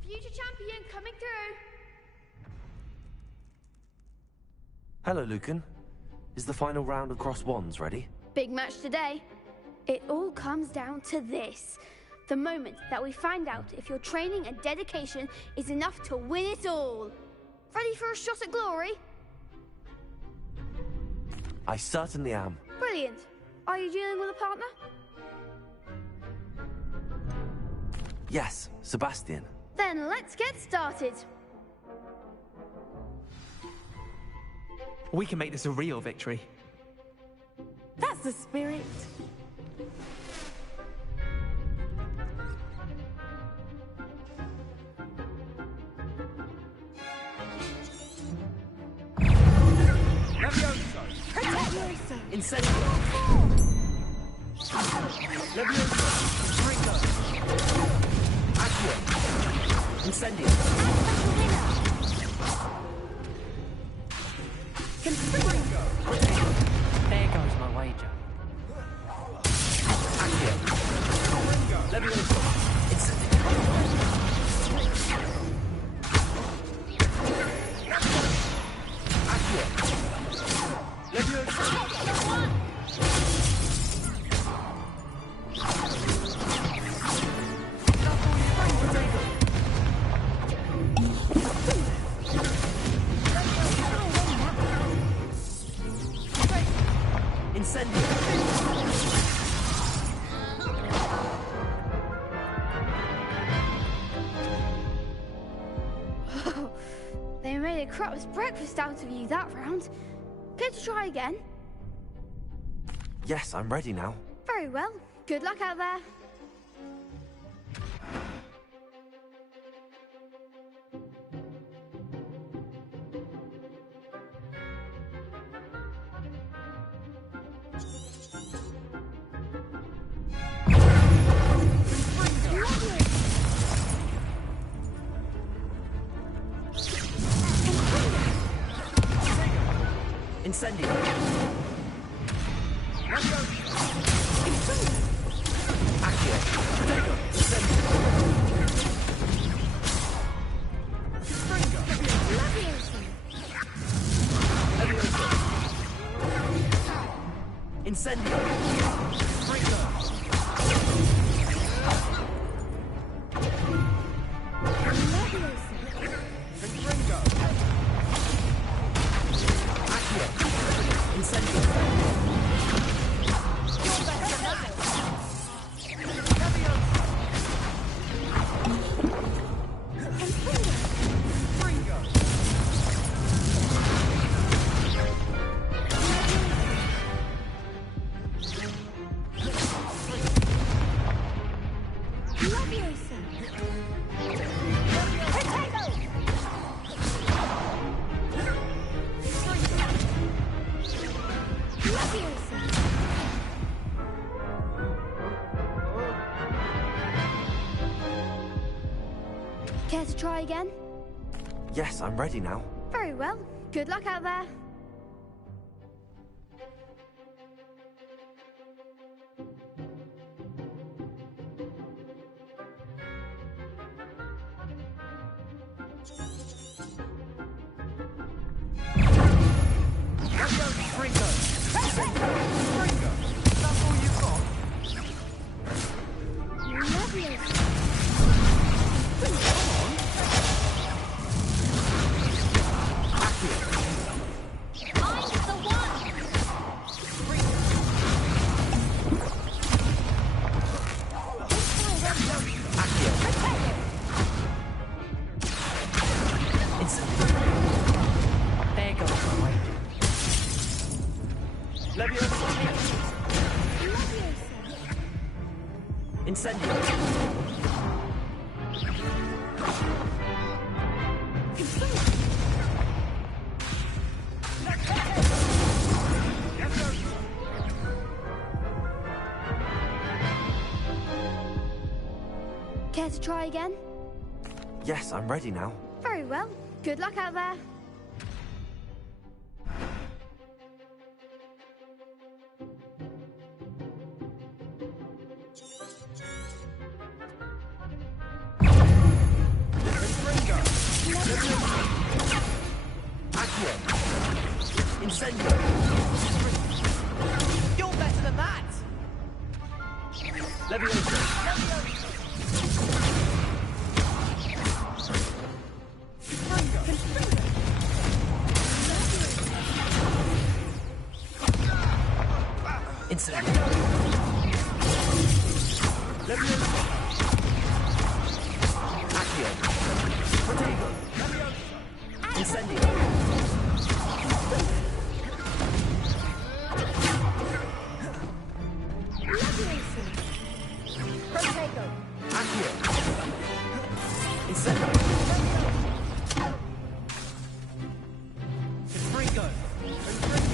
Future champion coming through. Hello, Lucan. Is the final round of Cross Wands ready? Big match today. It all comes down to this. The moment that we find out if your training and dedication is enough to win it all. Ready for a shot at glory? I certainly am. Brilliant. Are you dealing with a partner? Yes, Sebastian. Then let's get started. We can make this a real victory. That's the spirit. Incendio! Levioso! Springo! Accio! Incendio! There goes my wager. Accio! Levioso! Incendio! Accio! Levioso! Incendio! They made a crap's breakfast out of you that round. Care to try again? Yes, I'm ready now. Very well. Good luck out there. Incendio! Accio! Prego! Incendio! Levioso! Incendio! Prego! Incendio! Care to try again? Yes, I'm ready now. Very well. Good luck out there. Incendio! Care to try again? Yes, I'm ready now. Very well. Good luck out there. Accio! Incendio! You're better than that! Levioso! Incendio! Levioso! Accio! Protego! Incendio! Accio! Incendio! Protego!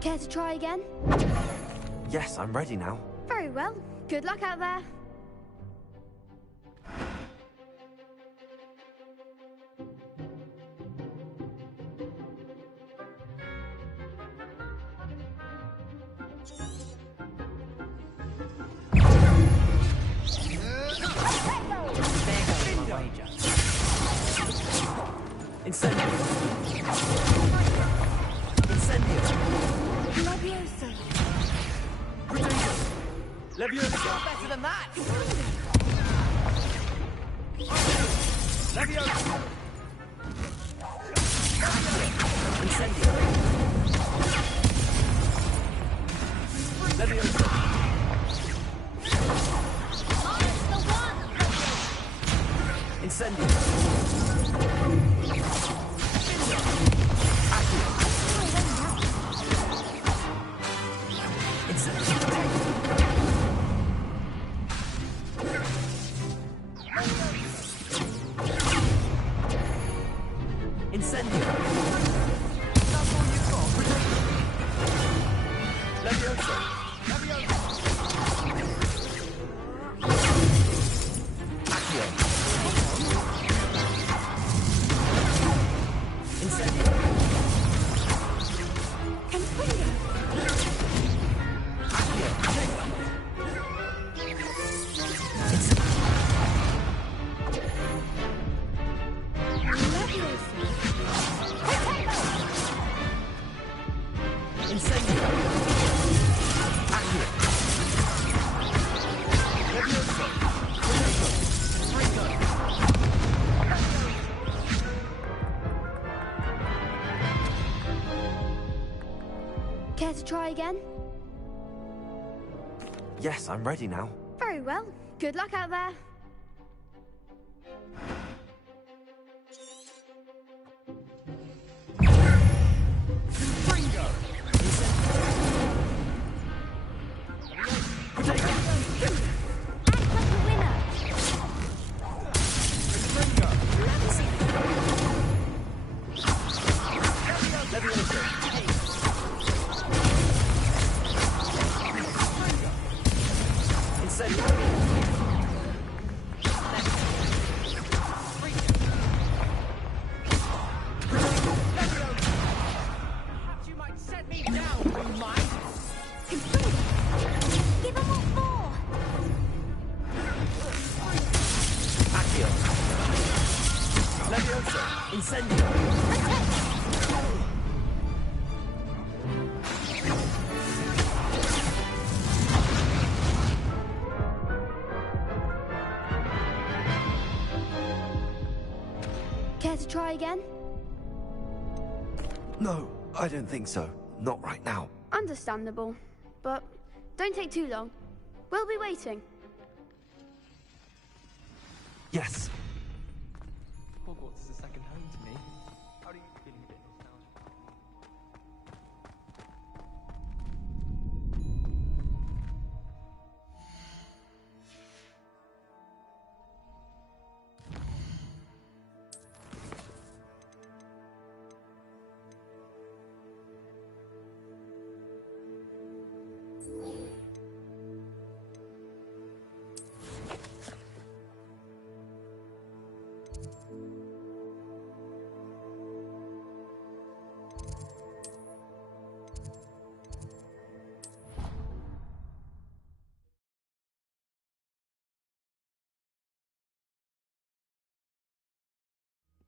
Care to try again? Yes, I'm ready now. Very well. Good luck out there. Incendio! Incendio! Leviosa. Leviosa! Better than that! Leviosa! Incendio! Leviosa! Incendio! Incendio! That's all you've got. Leviosa! Leviosa! Accio! Incendio! Confringo. Accio! Incendio! Accio! Leviosa! Fringo! Care to try again? Yes, I'm ready now. Very well. Good luck out there. Fringo! Perhaps you might set me down, do you mind? Give him what for? Accio! Leviosa! Incendio! Care to try again? No, I don't think so. Not right now. Understandable. But don't take too long. We'll be waiting. Yes. Hogwarts is a second home to me. How are you feeling a bit nostalgic?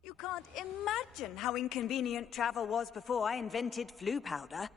You can't imagine how inconvenient travel was before I invented flu powder.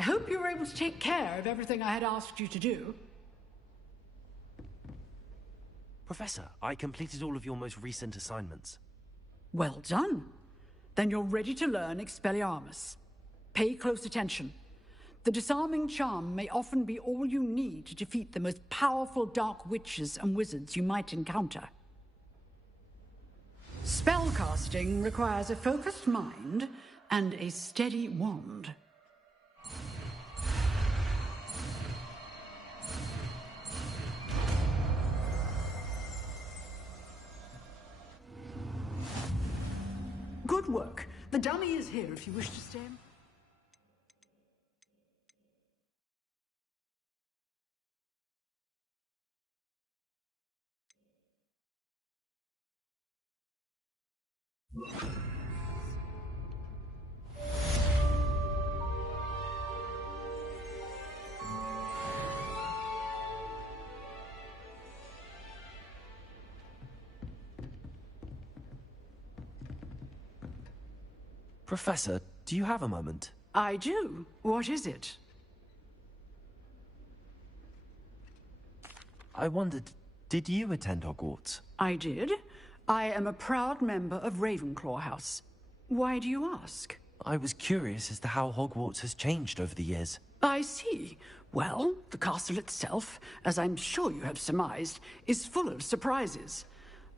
I hope you were able to take care of everything I had asked you to do. Professor, I completed all of your most recent assignments. Well done. Then you're ready to learn Expelliarmus. Pay close attention. The disarming charm may often be all you need to defeat the most powerful dark witches and wizards you might encounter. Spellcasting requires a focused mind and a steady wand. Good work. The dummy is here if you wish to stay. Professor, do you have a moment? I do. What is it? I wondered, did you attend Hogwarts? I did. I am a proud member of Ravenclaw House. Why do you ask? I was curious as to how Hogwarts has changed over the years. I see. Well, the castle itself, as I'm sure you have surmised, is full of surprises.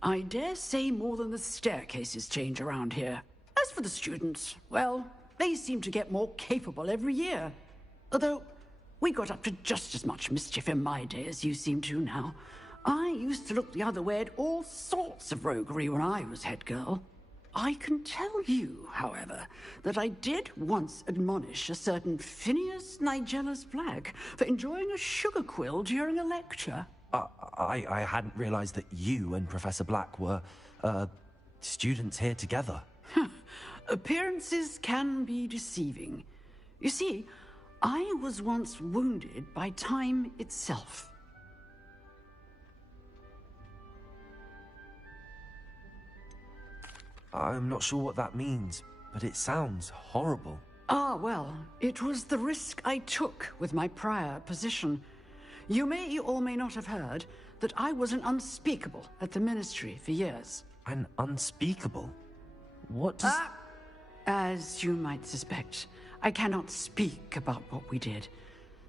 I dare say more than the staircases change around here. As for the students, well, they seem to get more capable every year. Although, we got up to just as much mischief in my day as you seem to now. I used to look the other way at all sorts of roguery when I was head girl. I can tell you, however, that I did once admonish a certain Phineas Nigellus Black for enjoying a sugar quill during a lecture. I hadn't realized that you and Professor Black were, students here together. Appearances can be deceiving. You see, I was once wounded by time itself. I'm not sure what that means, but it sounds horrible. Ah, well, it was the risk I took with my prior position. You may or may not have heard that I was an unspeakable at the Ministry for years. An unspeakable? What does... As you might suspect, I cannot speak about what we did.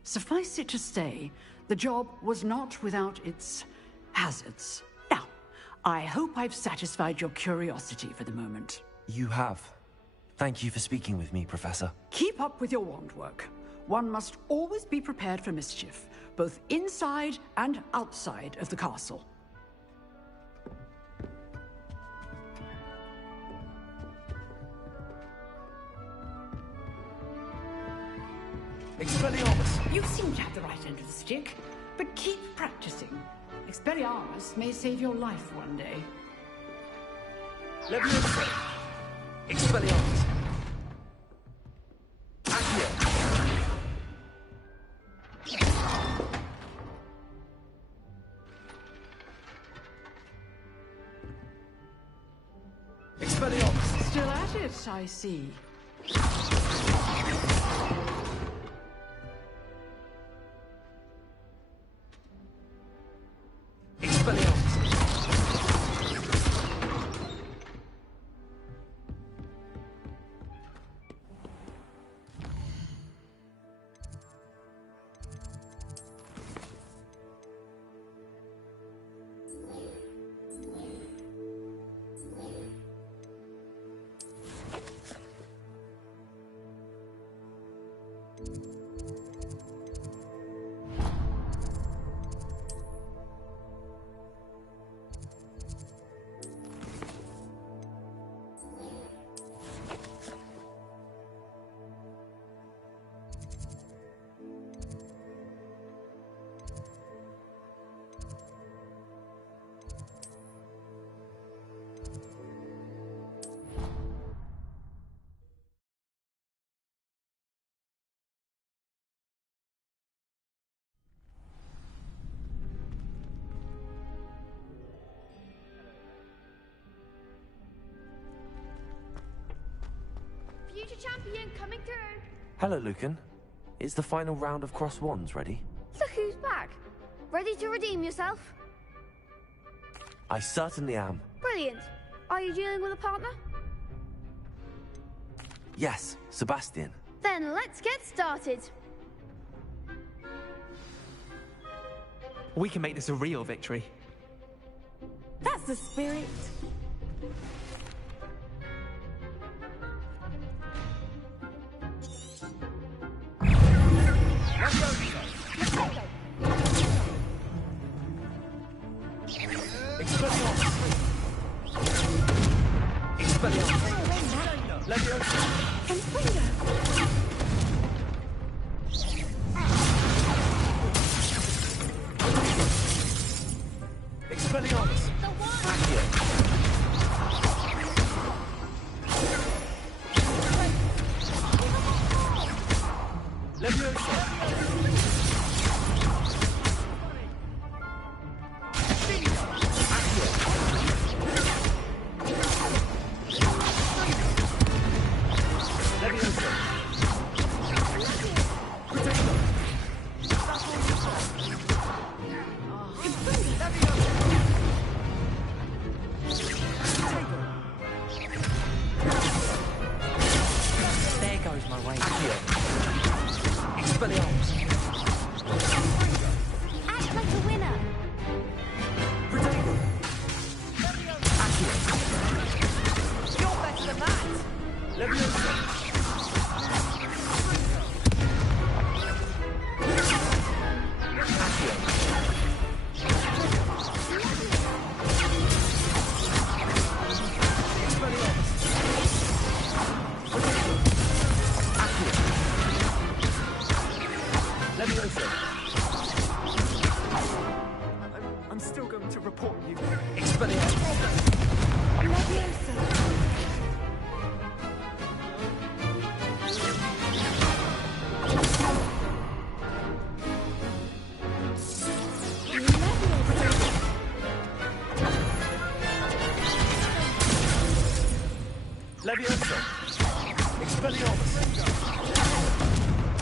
Suffice it to say, the job was not without its hazards. Now, I hope I've satisfied your curiosity for the moment. You have. Thank you for speaking with me, Professor. Keep up with your wand work. One must always be prepared for mischief, both inside and outside of the castle. Expelliarmus! You seem to have the right end of the stick, but keep practicing. Expelliarmus may save your life one day. Leviosa! Expelliarmus! Accio! Expelliarmus! Still at it, I see. Future champion coming through. Hello, Lucan. Is the final round of cross wands ready? Look who's back. Ready to redeem yourself? I certainly am. Brilliant. Are you dealing with a partner? Yes, Sebastian. Then let's get started. We can make this a real victory. That's the spirit. I'm still going to report you. Leviosa. Expelliarmus.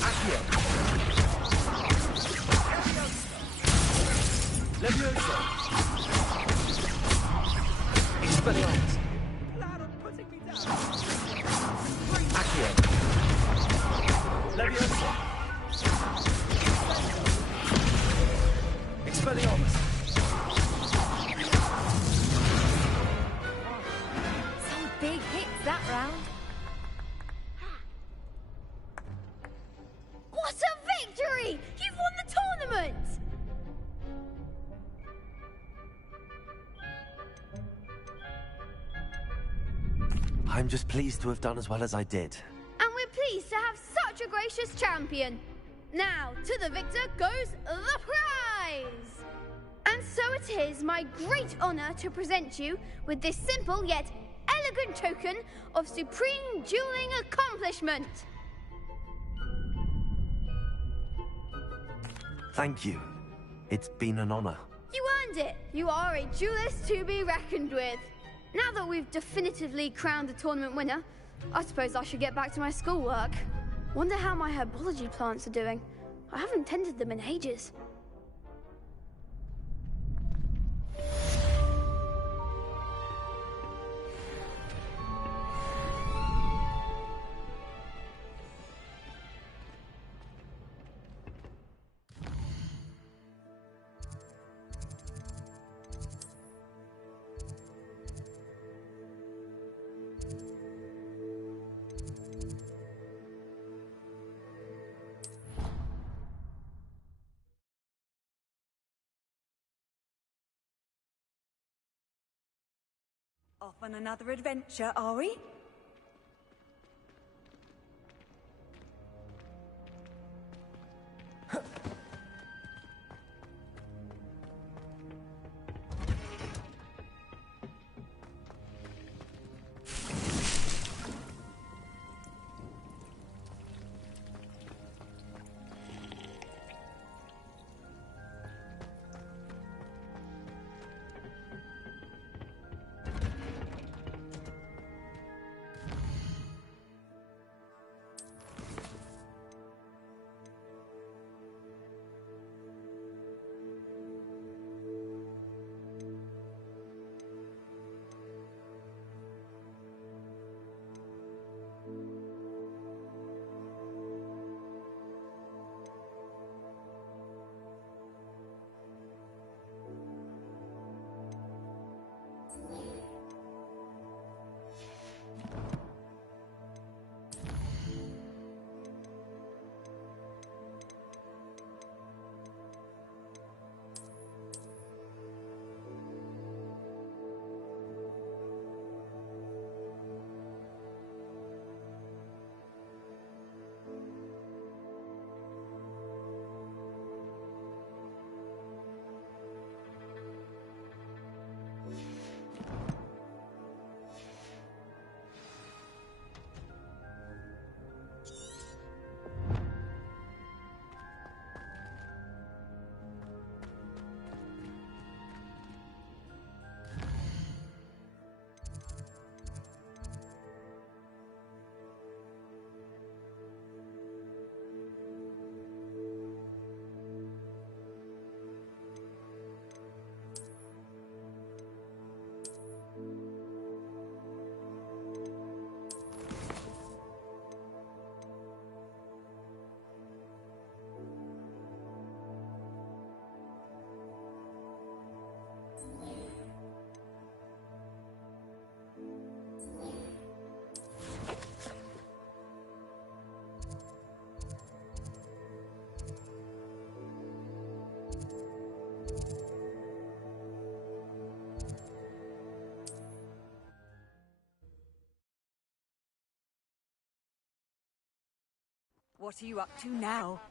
Accio. Leviosa. Expelliarmus. Accio. Leviosa. Expelliarmus. Some big hits that round. What a victory! You've won the tournament! I'm just pleased to have done as well as I did. And we're pleased to have such a gracious champion. Now, to the victor goes the prize! And so it is my great honor to present you with this simple yet elegant token of supreme dueling accomplishment. Thank you. It's been an honor. You earned it. You are a duelist to be reckoned with. Now that we've definitively crowned the tournament winner, I suppose I should get back to my schoolwork. Wonder how my herbology plants are doing. I haven't tended them in ages. Off on another adventure, are we? What are you up to now?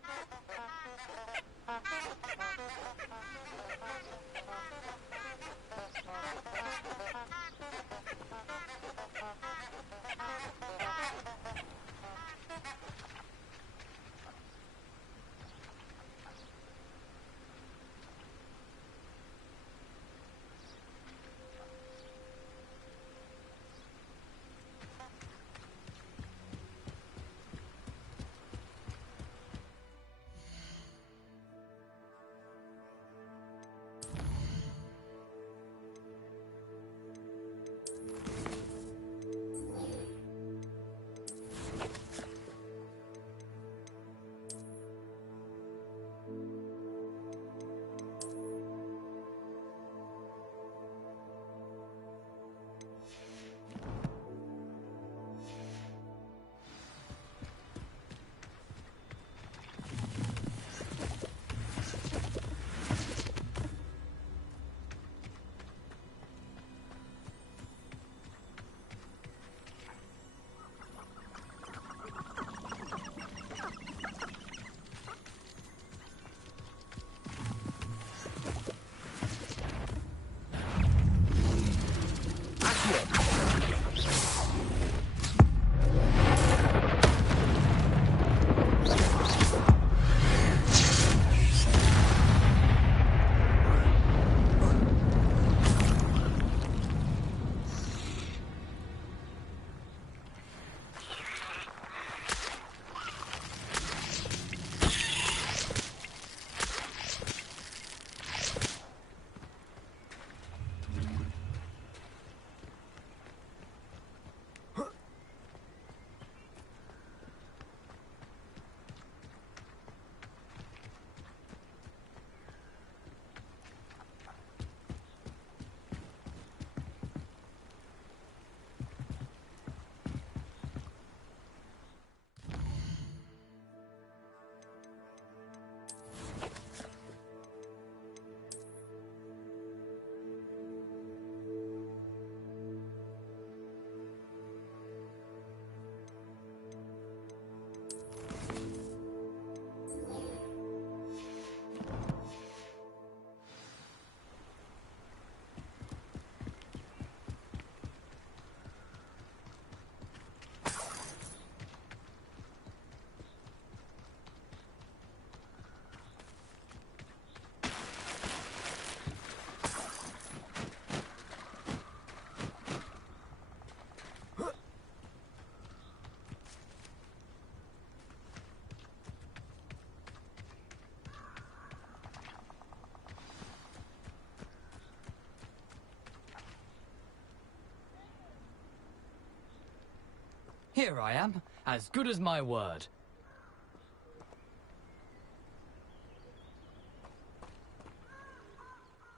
Here I am, as good as my word.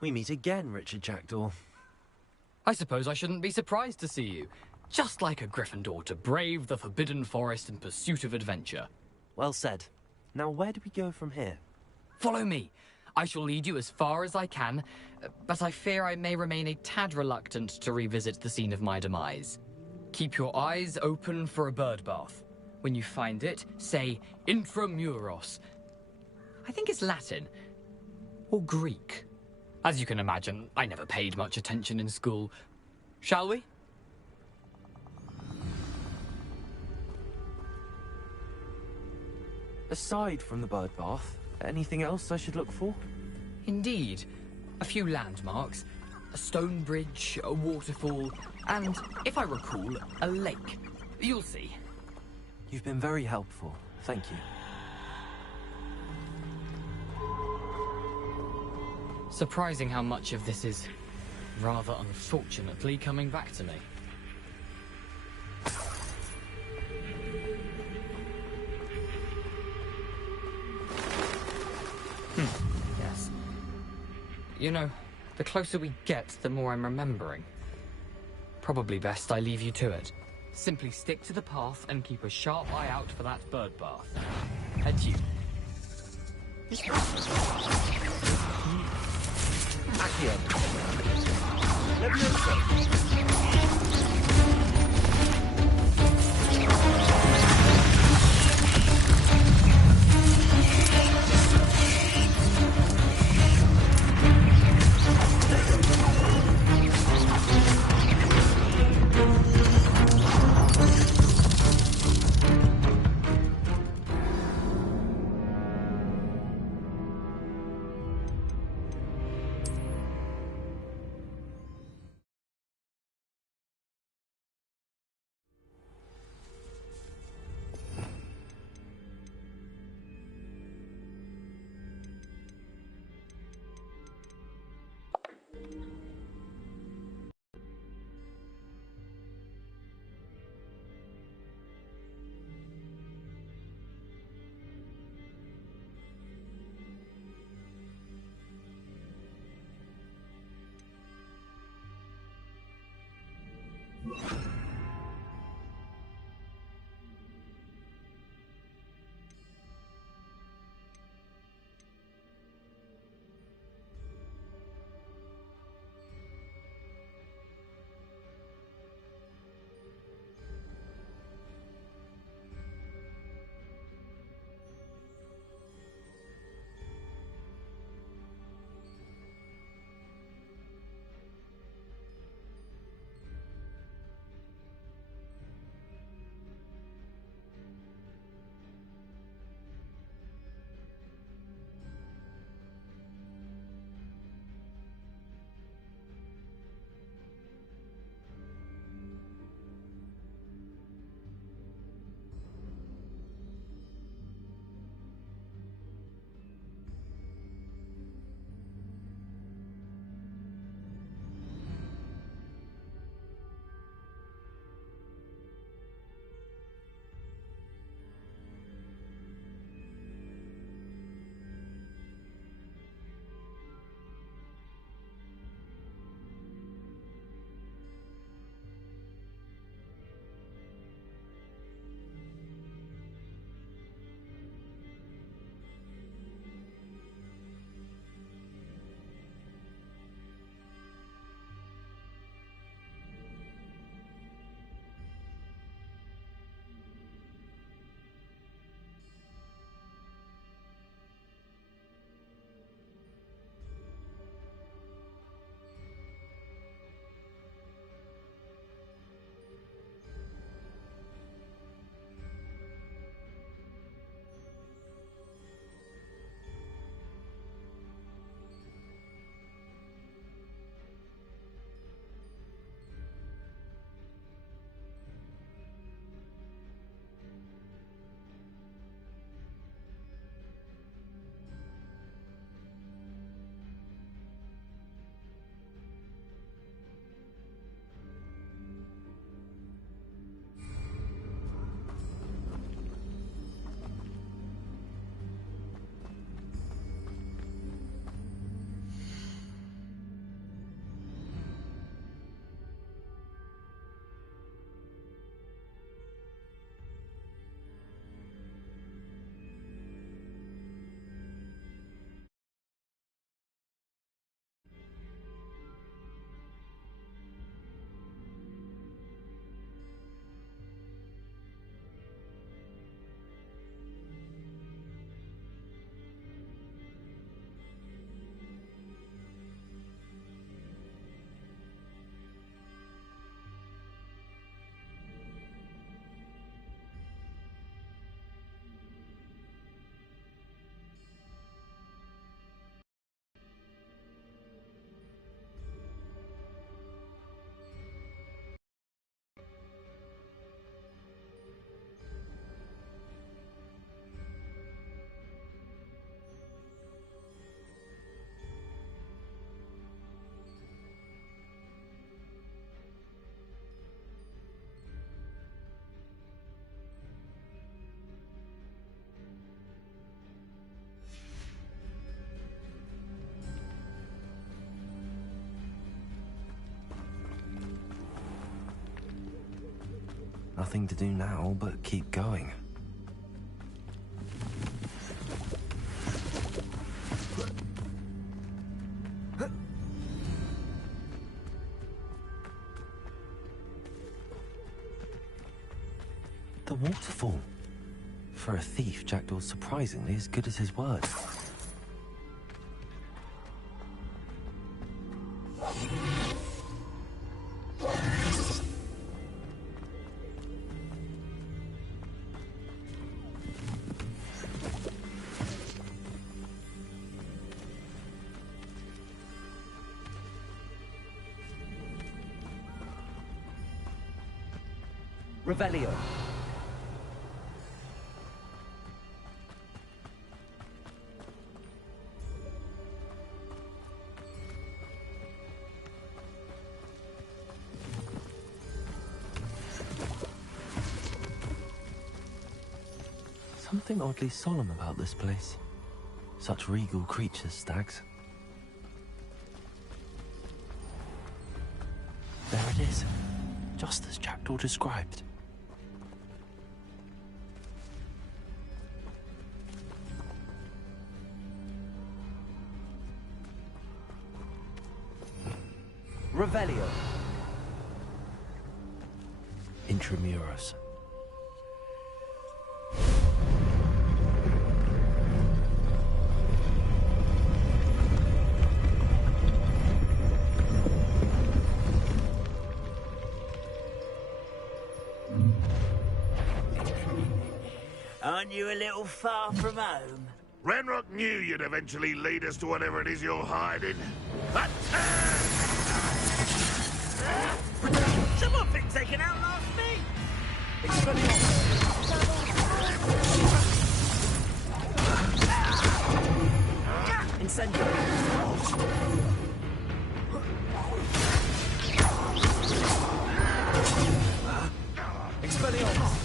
We meet again, Richard Jackdaw. I suppose I shouldn't be surprised to see you. Just like a Gryffindor to brave the Forbidden Forest in pursuit of adventure. Well said. Now where do we go from here? Follow me. I shall lead you as far as I can, but I fear I may remain a tad reluctant to revisit the scene of my demise. Keep your eyes open for a bird bath. When you find it, say intramuros. I think it's Latin. Or Greek. As you can imagine, I never paid much attention in school. Shall we? Aside from the bird bath, anything else I should look for? Indeed. A few landmarks. A stone bridge, a waterfall, and, if I recall, a lake. You'll see. You've been very helpful. Thank you. Surprising how much of this is, rather unfortunately, coming back to me. Yes. You know, the closer we get, the more I'm remembering. Probably best I leave you to it. Simply stick to the path and keep a sharp eye out for that bird bath. Adieu. Accio. Leviosa. Nothing to do now but keep going. The waterfall. For a thief, Jackdaw's surprisingly as good as his word. Revelio. Something oddly solemn about this place. Such regal creatures, stags. There it is, just as Jackdaw described. Revelio. Intramuros. Aren't you a little far from home? Ranrock knew you'd eventually lead us to whatever it is you're hiding. Someone thinks they can outlast me! Incendio. Expelliarmus.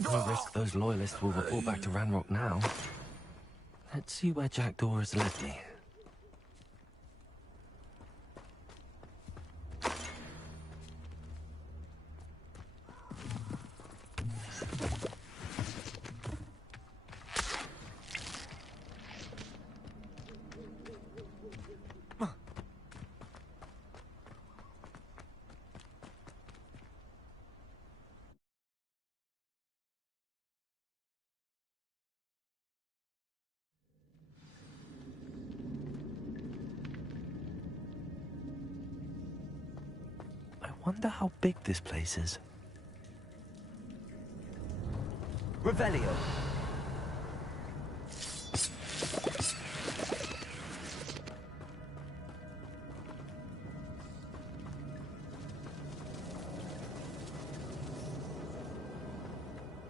No risk those loyalists will report back to Ranrock now. Let's see where Jackdaw has led me. I wonder how big this place is. Revelio.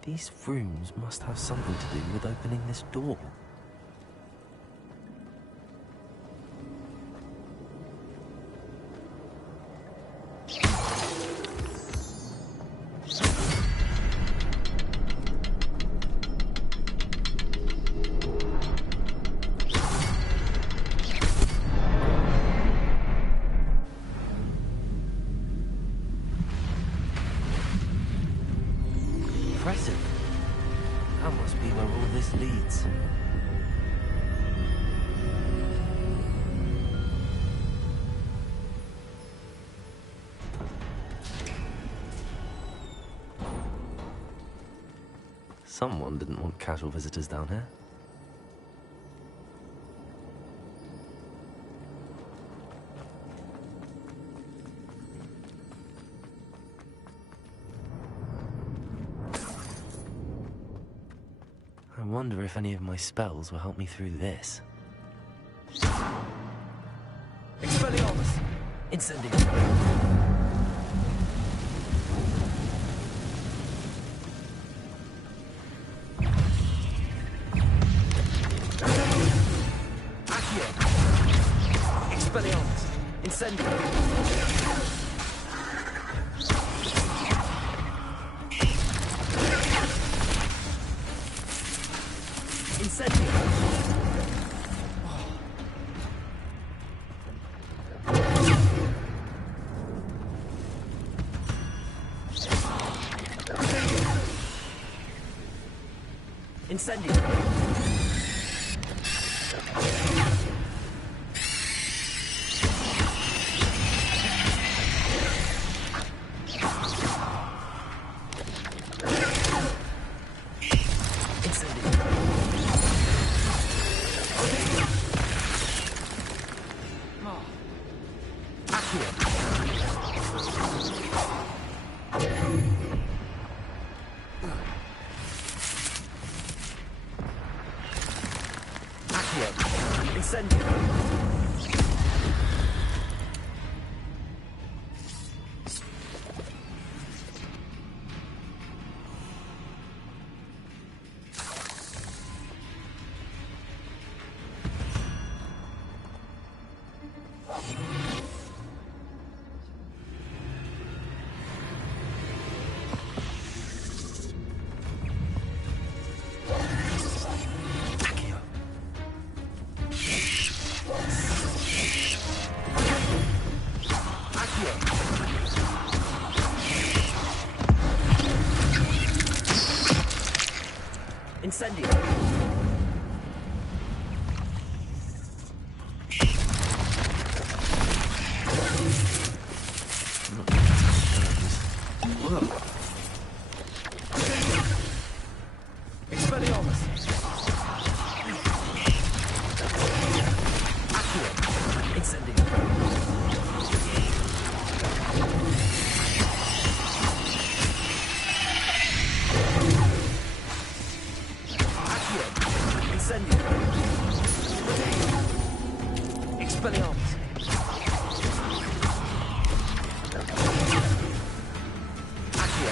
These rooms must have something to do with opening this door. Impressive. That must be where all this leads. Someone didn't want casual visitors down here. wonder if any of my spells will help me through this. Expelliarmus! Incendium! Accio! Expelliarmus! Incendium! Incendium! Incendium! Expelliarmus! Accio! Incendium! Expelliarmus! Accio!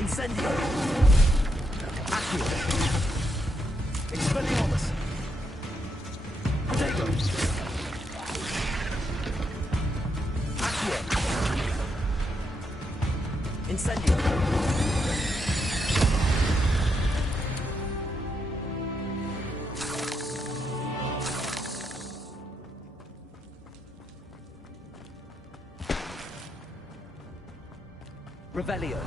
Incendio! Accio! Expelliarmus! Protego! Accio! Incendio! Revelio.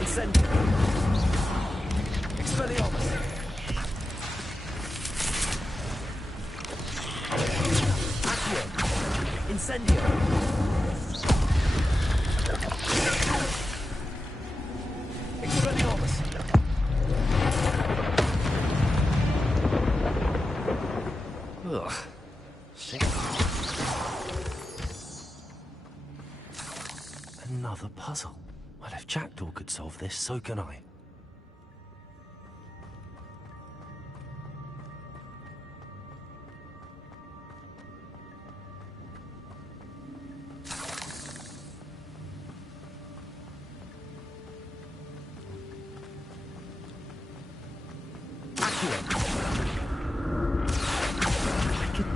Incendio! Expelliarmus! Accio! Incendio! Expelliarmus! Ugh. Shit. Another puzzle. Well, if Jackdaw could solve this, so can I.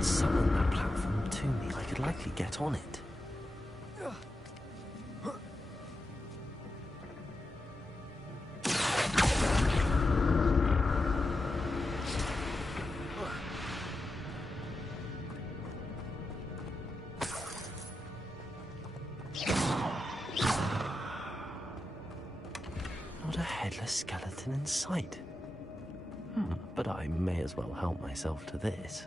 summon that platform to me, I could likely get on it. Not a headless skeleton in sight. But I may as well help myself to this.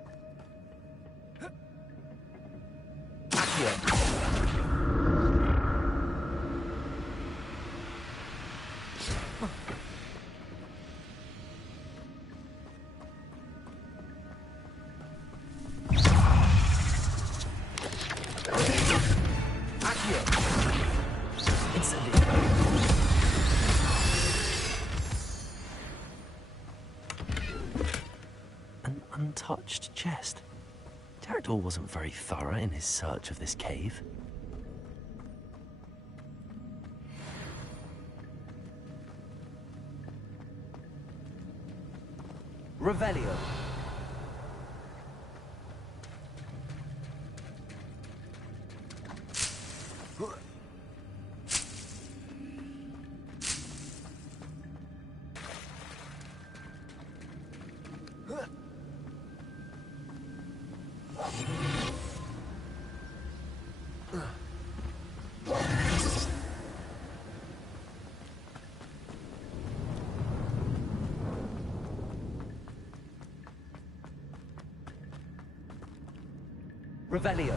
An untouched chest. Jackdaw wasn't very thorough in his search of this cave. Revelio. Revelio.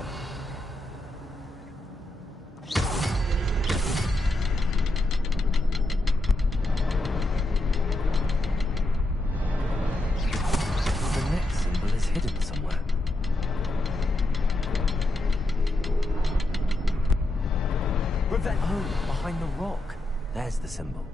The next symbol is hidden somewhere. Oh, behind the rock. There's the symbol.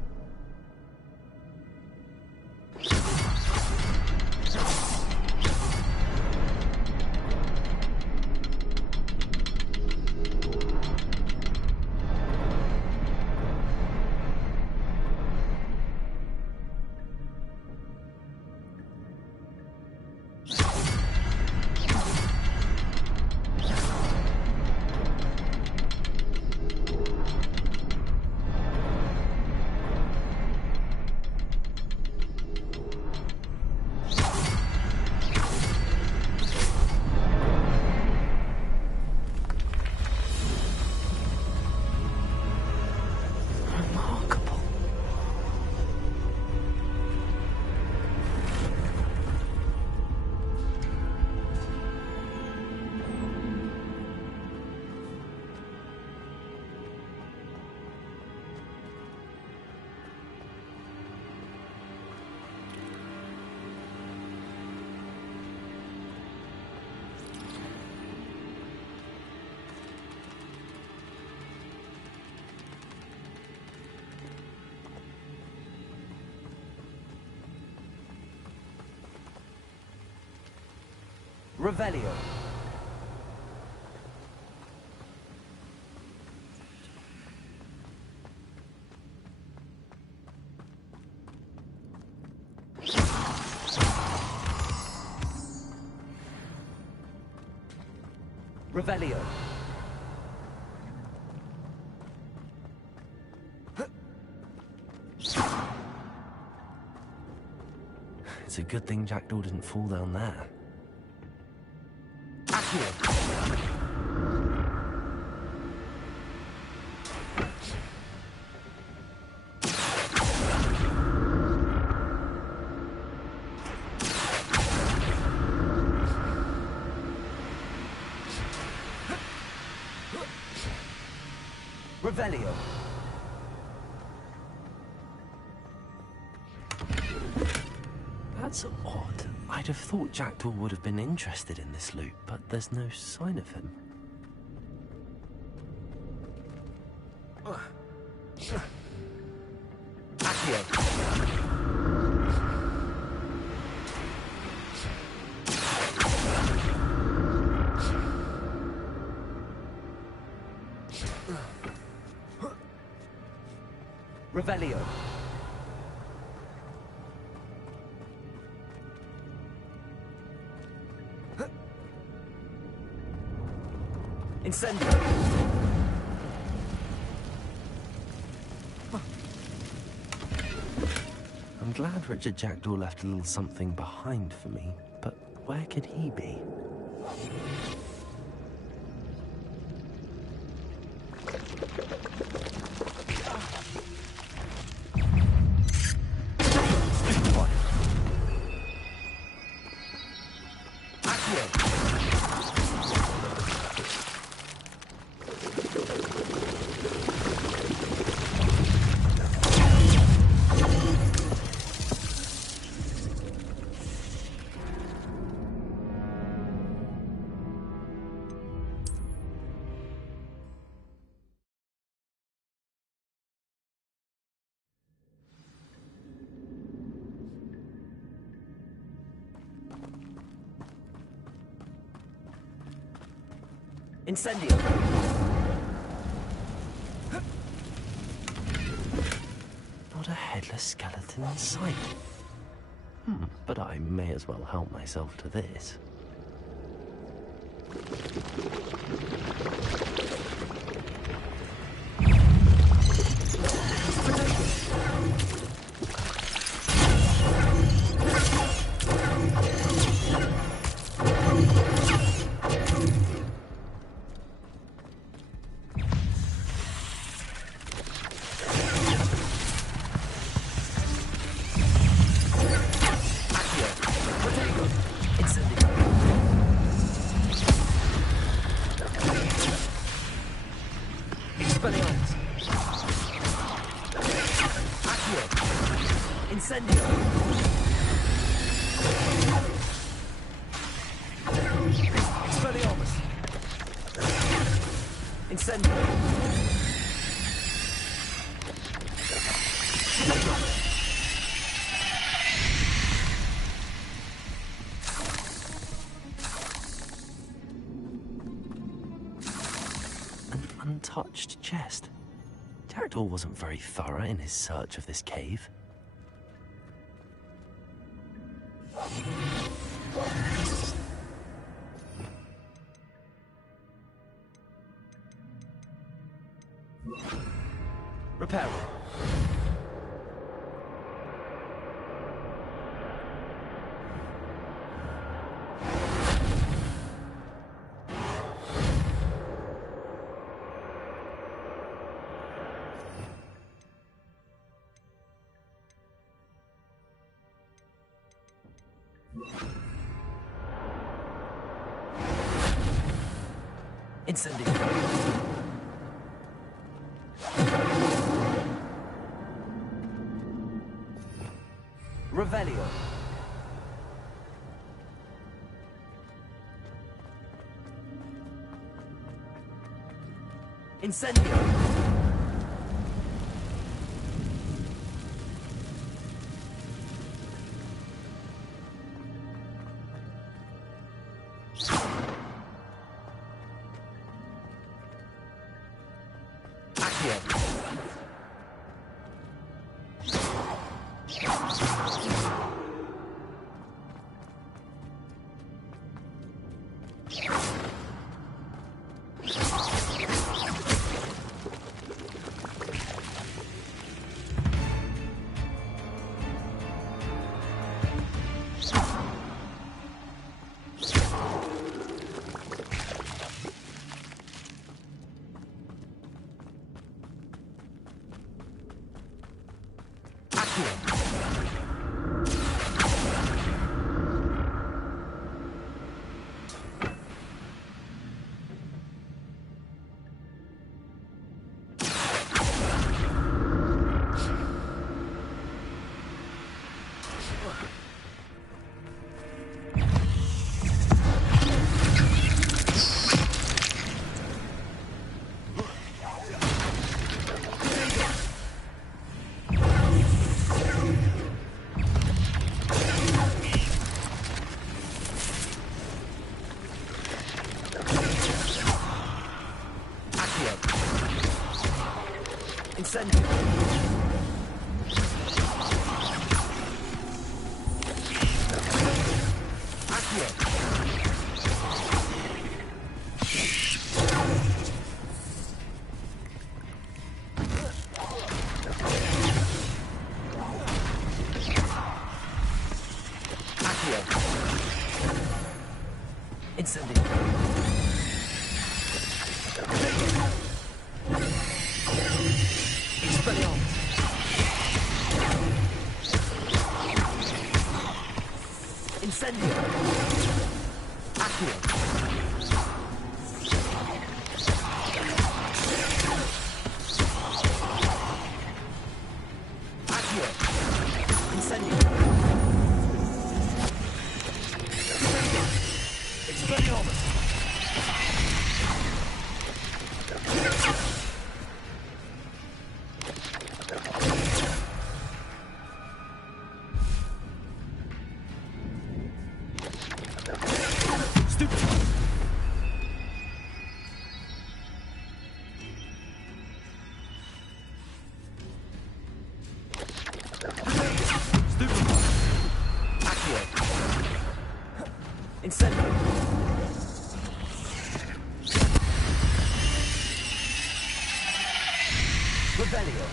Revelio. Revelio. It's a good thing Jackdaw didn't fall down there. Revelio. That's odd. I'd have thought Jackdaw would have been interested in this loot, but there's no sign of him. Revelio. Incendio! I'm glad Richard Jackdaw left a little something behind for me, but where could he be? Incendio! Not a headless skeleton in sight. But I may as well help myself to this. Untouched chest. Jackdaw wasn't very thorough in his search of this cave. Repair. Incendio. Revelio. Incendio. Incendio. Incendio. Expelliarmus. Incendio. Accio. Accio. Incendio. Expelliarmus. Incendio. Revelio.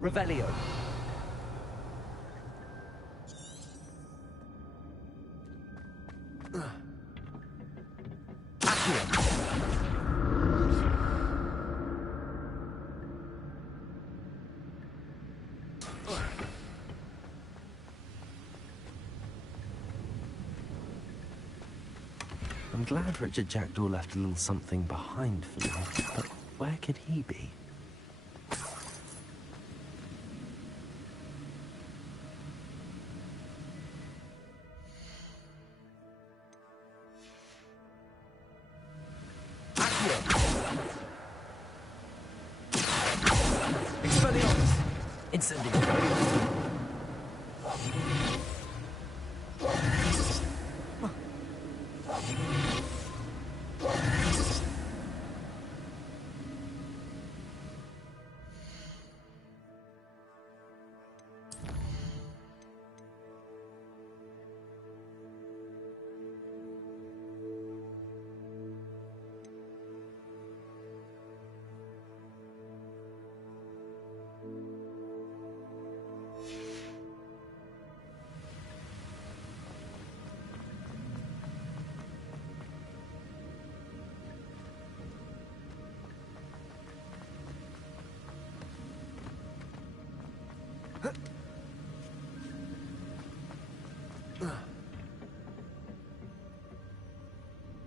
Revelio. I'm glad Richard Jackdaw left a little something behind for me, but where could he be? Expelliarmus. Incendio.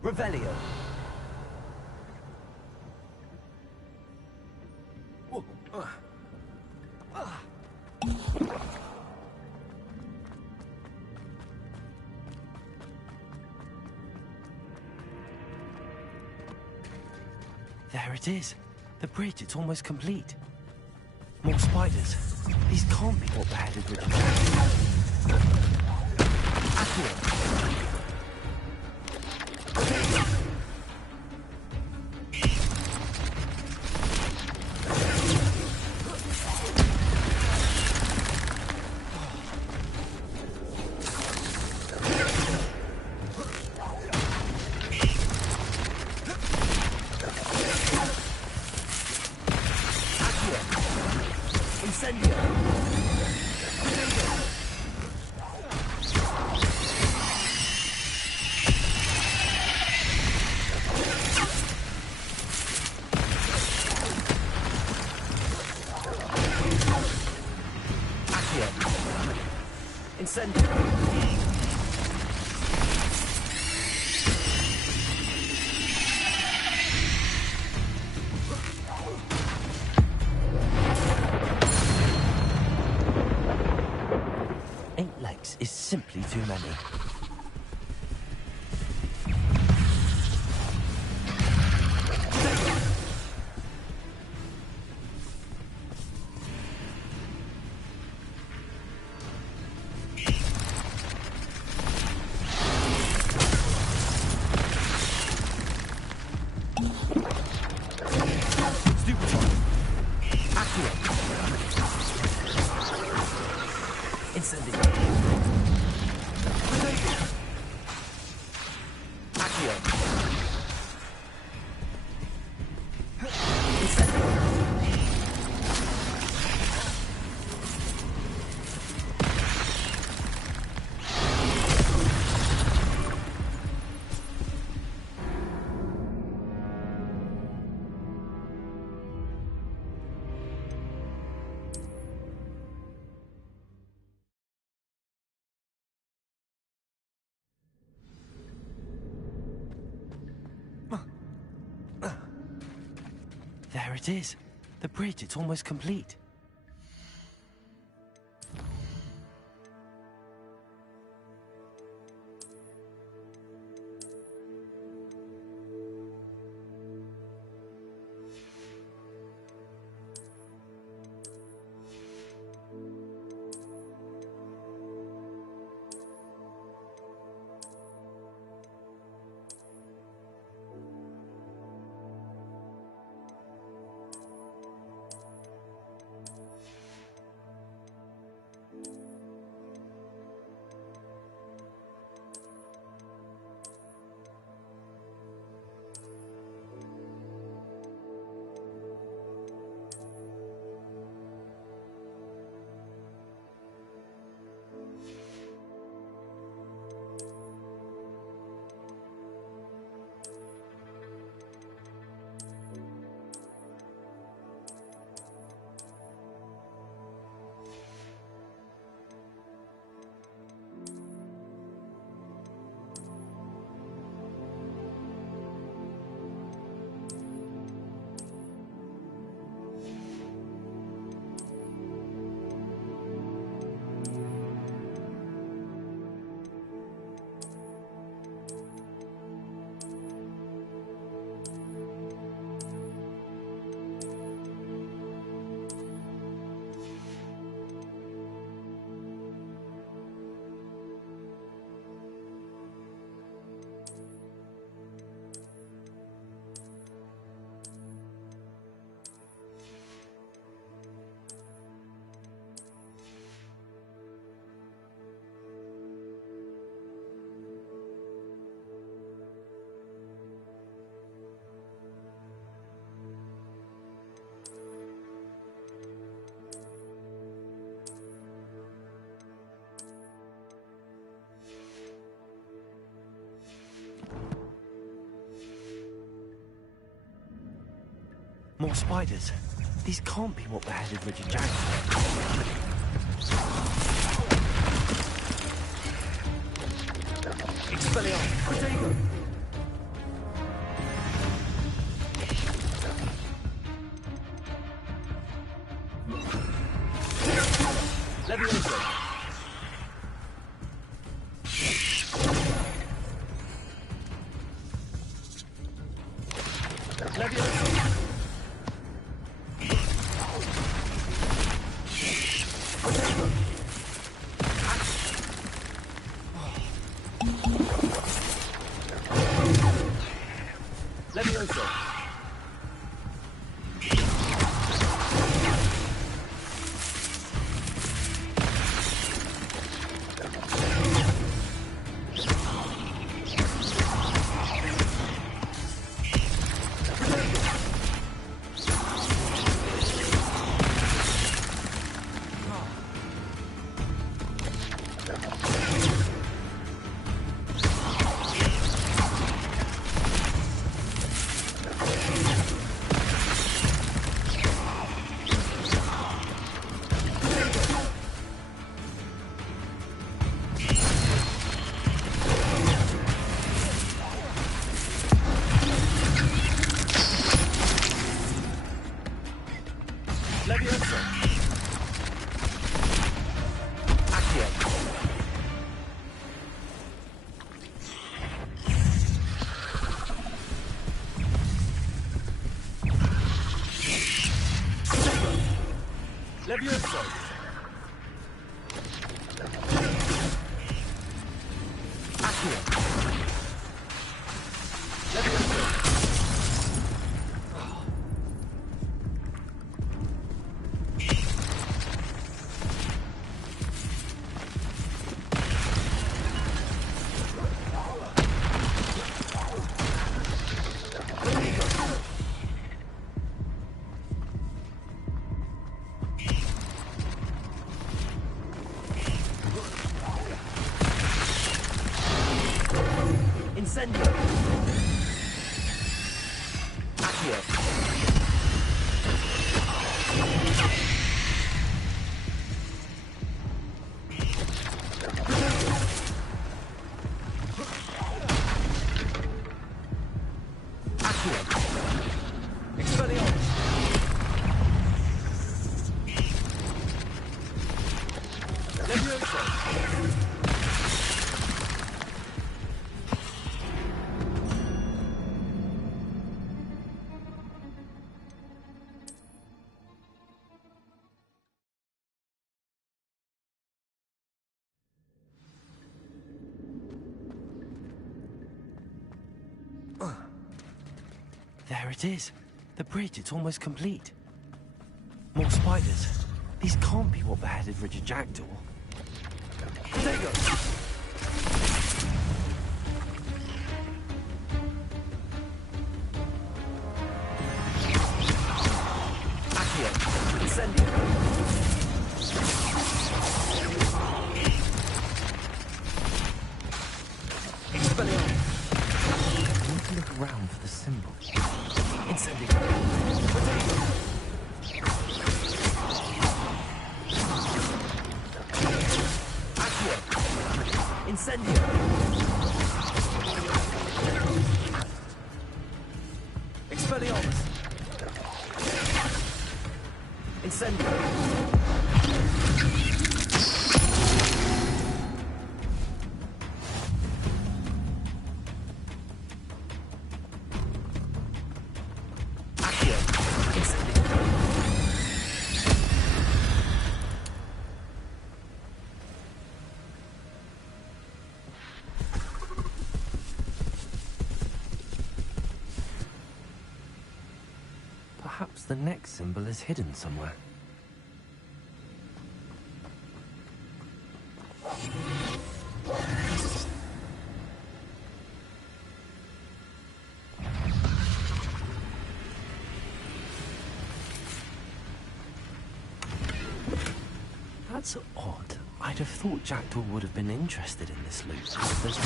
Revelio. There it is. The bridge, it's almost complete. More spiders. These can't be what beheaded Richard Jackson. Accurate. Is simply too many. There it is. The bridge, it's almost complete. More spiders. These can't be what beheaded Richard Jackson. Expelliarmus. Protego. Incendio! Accio! There it is. The bridge, it's almost complete. More spiders. These can't be what beheaded Richard Jackdaw. Potato! Accio! Incendio! Expelliarmus! I need to look around for the symbol. Incendio! Potato! Accio! Incendio! Expelliarmus! Incendio! Perhaps the next symbol is hidden somewhere. That's odd. I'd have thought Jackdaw would have been interested in this loot. There's no...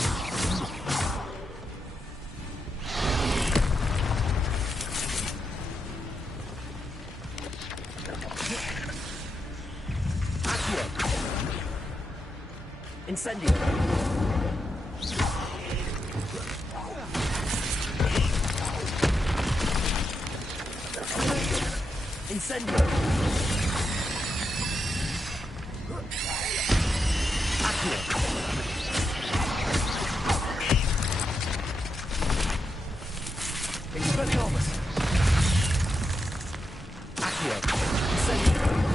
Incendio! Incendio! Accio! Expelliarmus! Accio! Incendio!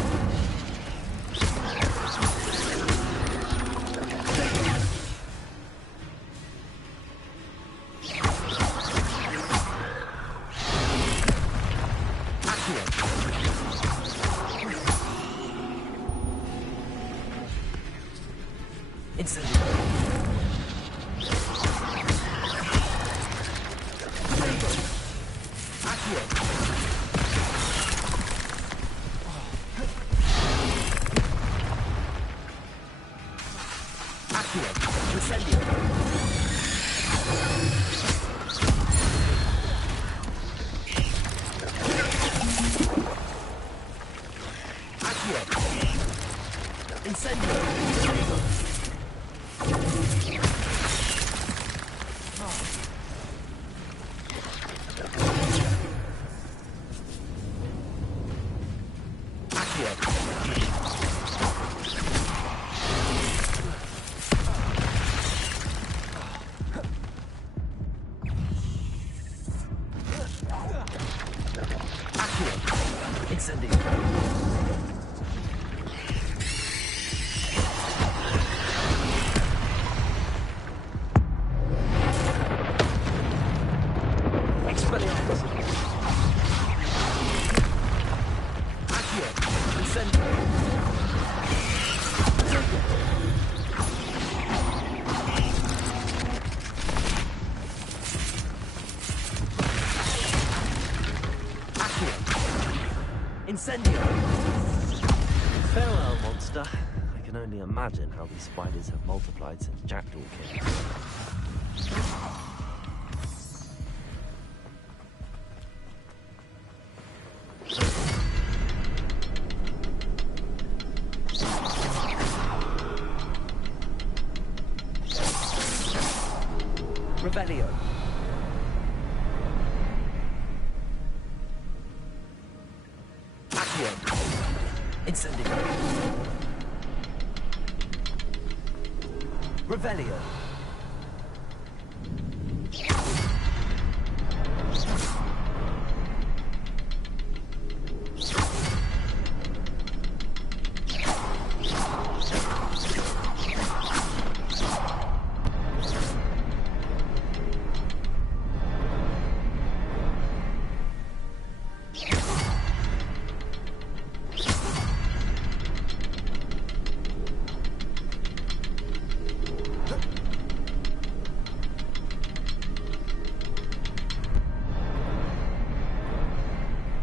Incendio! Farewell, monster. I can only imagine how these spiders have multiplied since Jackdaw came. Revelio. Incendio. Revelio.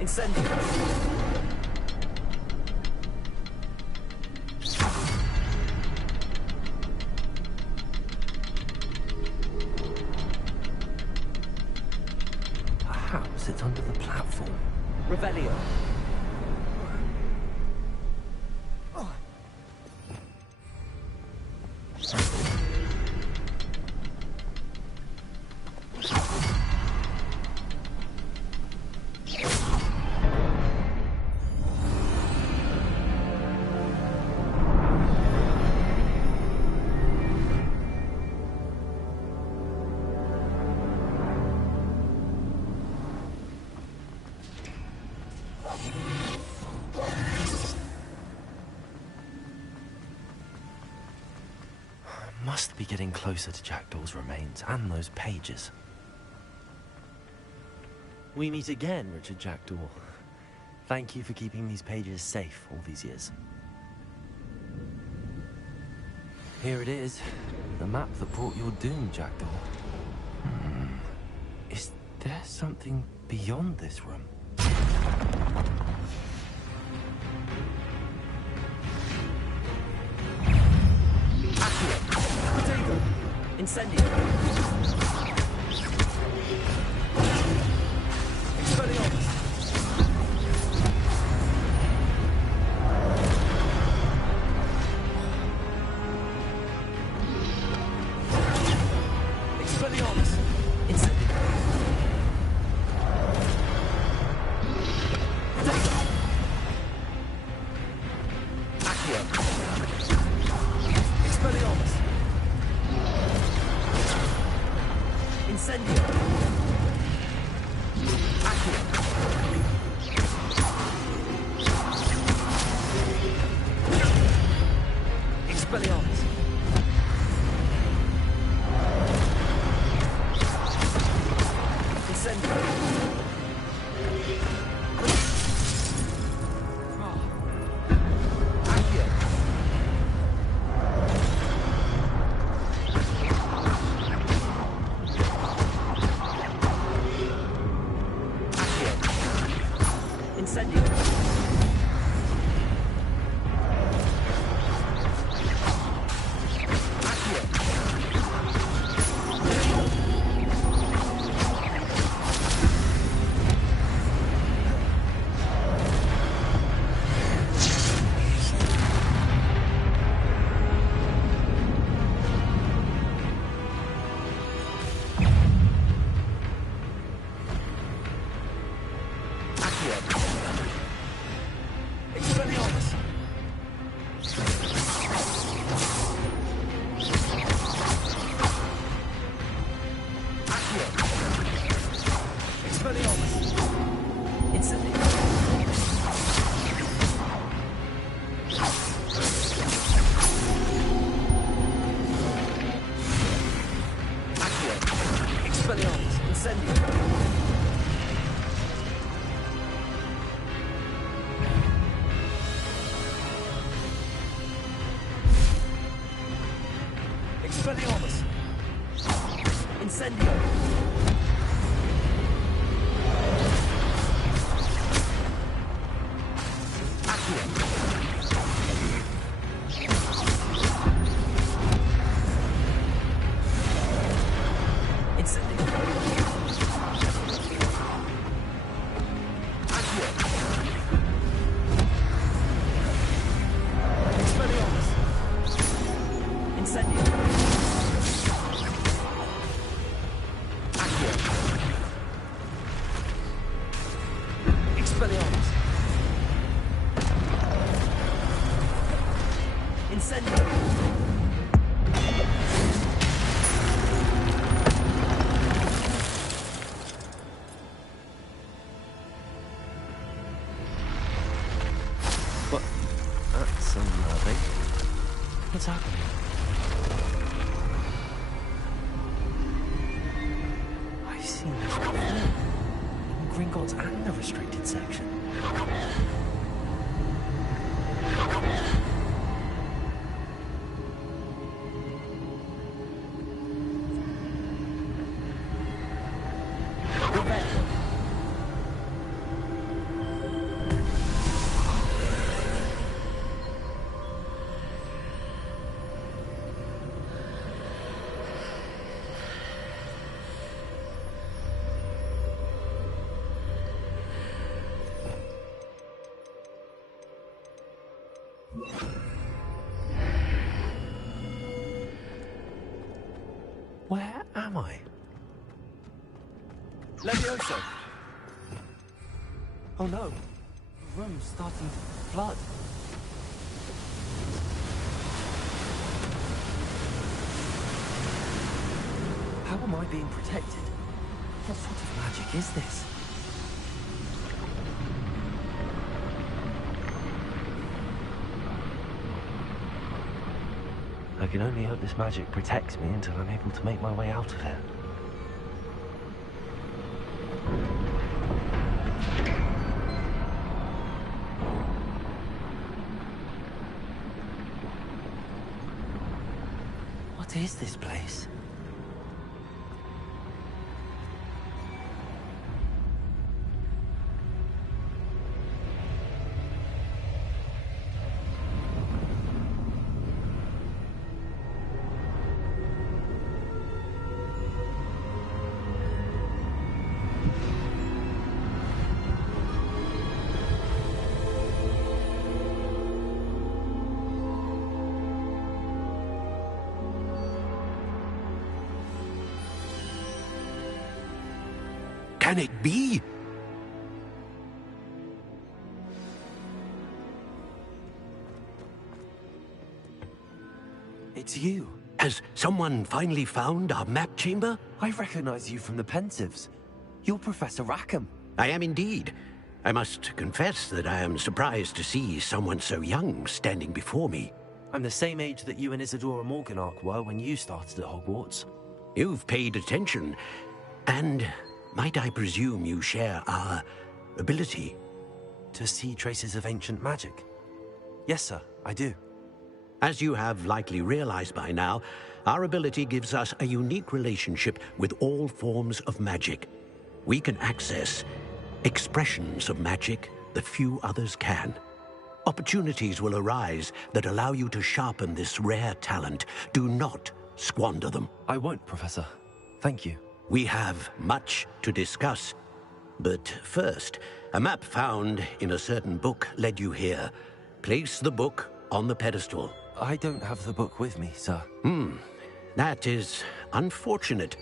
Incendio. Perhaps it's under the platform. Revelio. Must be getting closer to Jackdaw's remains and those pages. We meet again, Richard Jackdaw. Thank you for keeping these pages safe all these years. Here it is, the map that brought your doom, Jackdaw. Is there something beyond this room? Incendio. Expelliarmus. Expelliarmus. Incendio. Accio. Expelliarmus. Expelliarmus. Incendio. Expelliarmus! Incendio! Accio! Incendio! Accio! Expelliarmus! Incendio! Expelliarmus! Incendio! What? That's unnerving. What's happening? I've seen this before. In Gringotts and the restricted section. Where am I? Levioso! Oh no, the room's starting to flood. How am I being protected? What sort of magic is this? I can only hope this magic protects me until I'm able to make my way out of here. What is this place? Can it be? It's you. Has someone finally found our map chamber? I recognize you from the Pensives. You're Professor Rackham. I am indeed. I must confess that I am surprised to see someone so young standing before me. I'm the same age that you and Isadora Morganach were when you started at Hogwarts. You've paid attention, and might I presume you share our ability? To see traces of ancient magic? Yes, sir, I do. As you have likely realized by now, our ability gives us a unique relationship with all forms of magic. We can access expressions of magic that few others can. Opportunities will arise that allow you to sharpen this rare talent. Do not squander them. I won't, Professor. Thank you. We have much to discuss. But first, a map found in a certain book led you here. Place the book on the pedestal. I don't have the book with me, sir. That is unfortunate.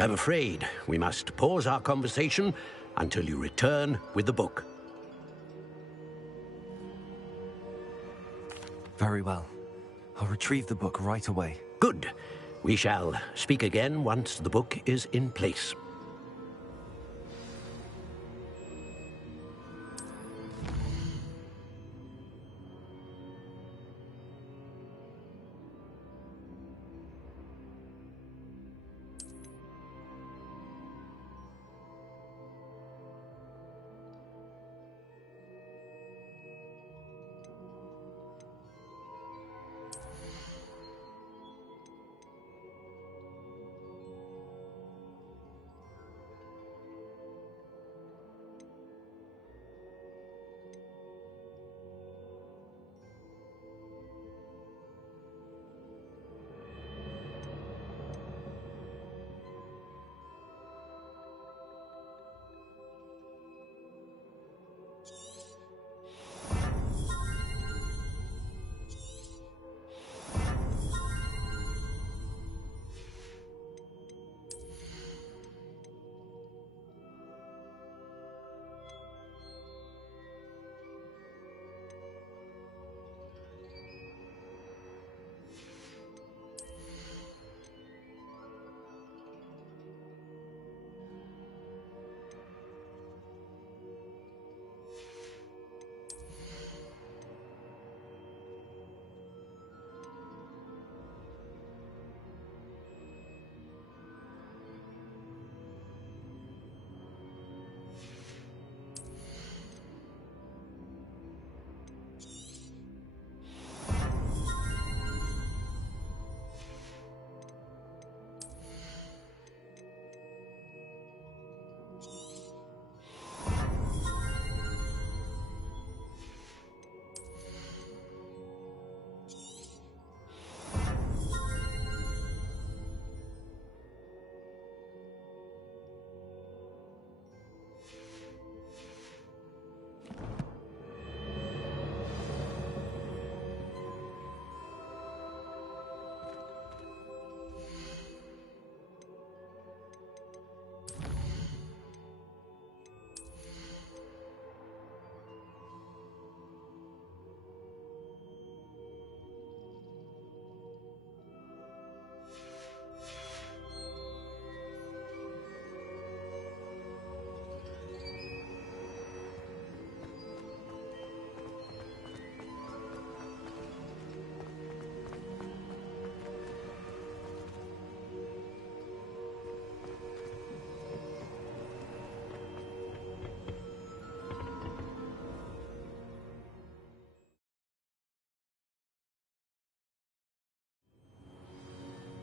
I'm afraid we must pause our conversation until you return with the book. Very well. I'll retrieve the book right away. Good. We shall speak again once the book is in place.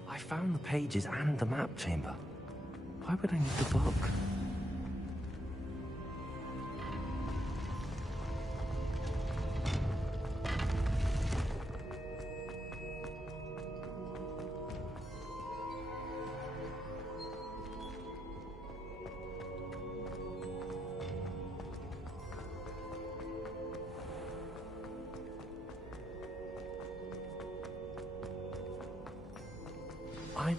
I found the pages and the map chamber. Why would I need the book? I'm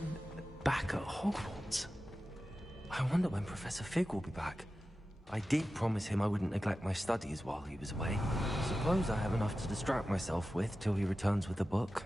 back at Hogwarts. I wonder when Professor Fig will be back. I did promise him I wouldn't neglect my studies while he was away. Suppose I have enough to distract myself with till he returns with the book.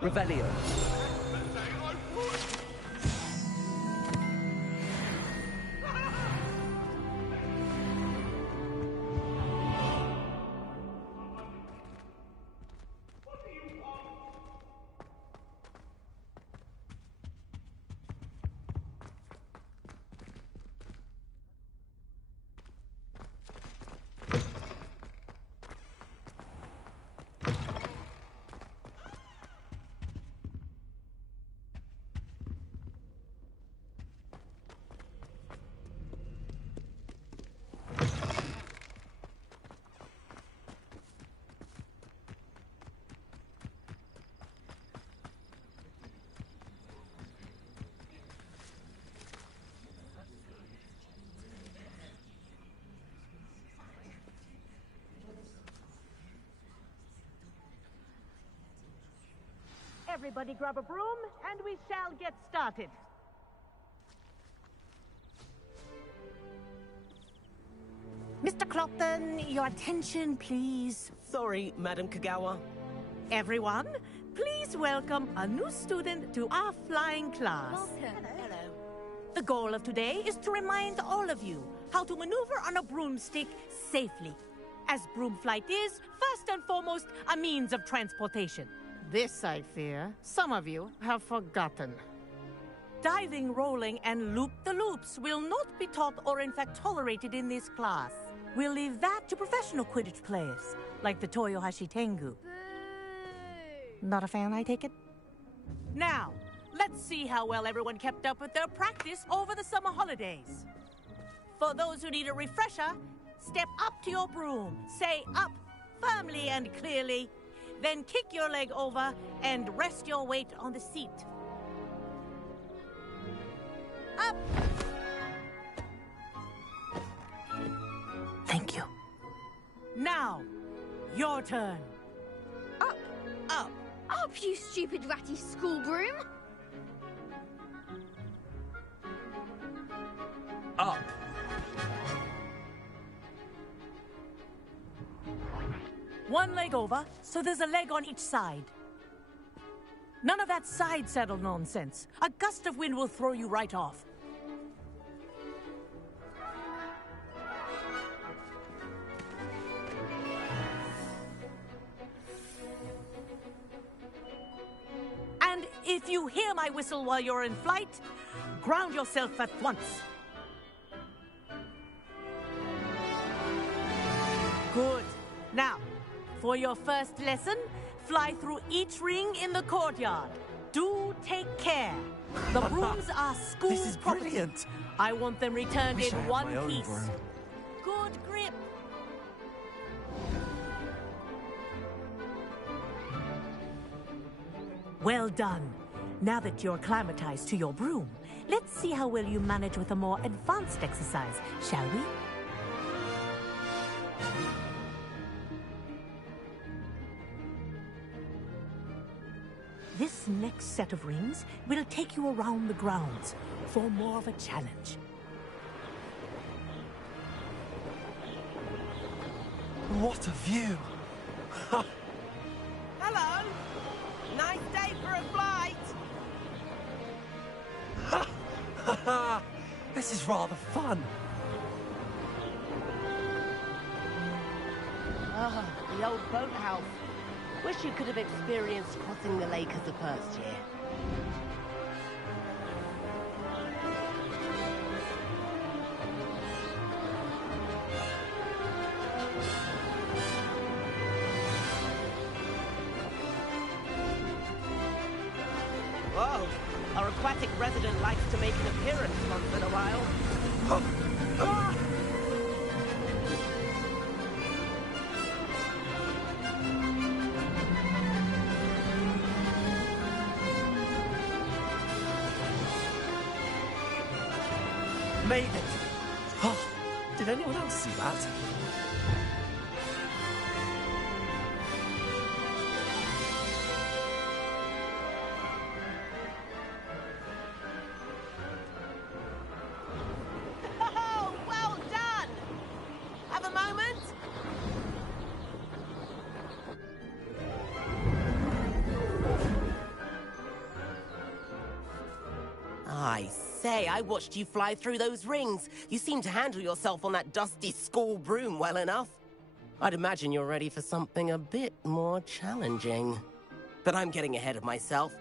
Revelio. Everybody grab a broom, and we shall get started. Mr. Clopton, your attention, please. Sorry, Madam Kagawa. Everyone, please welcome a new student to our flying class. Welcome. Hello. The goal of today is to remind all of you how to maneuver on a broomstick safely, as broom flight is, first and foremost, a means of transportation. This, I fear, some of you have forgotten. Diving, rolling, and loop-the-loops will not be taught or in fact tolerated in this class. We'll leave that to professional Quidditch players, like the Toyohashi Tengu. Not a fan, I take it? Now, let's see how well everyone kept up with their practice over the summer holidays. For those who need a refresher, step up to your broom, say up firmly and clearly, then kick your leg over and rest your weight on the seat. Up! Thank you. Now, your turn. Up! Up! Up, you stupid ratty school broom! Up. One leg over, so there's a leg on each side. None of that side saddle nonsense. A gust of wind will throw you right off. And if you hear my whistle while you're in flight, ground yourself at once. Good. Now, for your first lesson, fly through each ring in the courtyard. Do take care. The brooms are school This is property. brilliant. I want them returned Wish I in had one my own piece. broom. Good grip. Well done. Now that you're acclimatized to your broom, let's see how well you manage with a more advanced exercise, shall we? This next set of rings will take you around the grounds for more of a challenge. What a view! Hello! Nice day for a flight! This is rather fun. Ah, the old boathouse. Wish you could have experienced crossing the lake as a first year. Whoa! Our aquatic resident likes to make an appearance once in a while. Made it! Oh, did anyone else see that? Oh, well done! Have a moment? say, I watched you fly through those rings. You seem to handle yourself on that dusty school broom well enough. I'd imagine you're ready for something a bit more challenging. But I'm getting ahead of myself.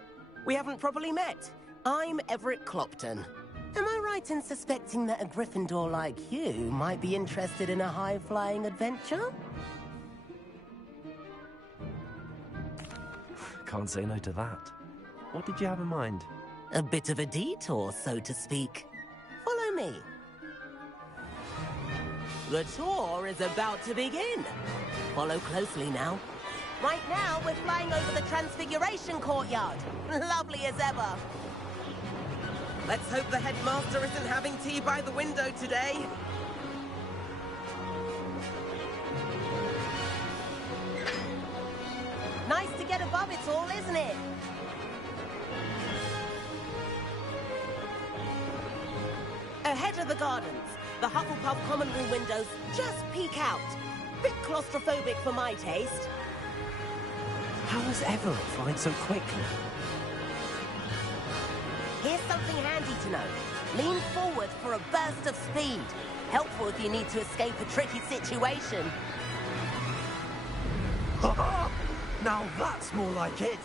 We haven't properly met. I'm Everett Clopton. Am I right in suspecting that a Gryffindor like you might be interested in a high-flying adventure? Can't say no to that. What did you have in mind? A bit of a detour, so to speak. Follow me. The tour is about to begin. Follow closely now. Right now, we're flying over the Transfiguration Courtyard. Lovely as ever. Let's hope the headmaster isn't having tea by the window today. Nice to get above it all, isn't it? Ahead of the gardens, the Hufflepuff common room windows just peek out. Bit claustrophobic for my taste. How is Everett flying so quickly? Here's something handy to know. Lean forward for a burst of speed. Helpful if you need to escape a tricky situation. Now that's more like it.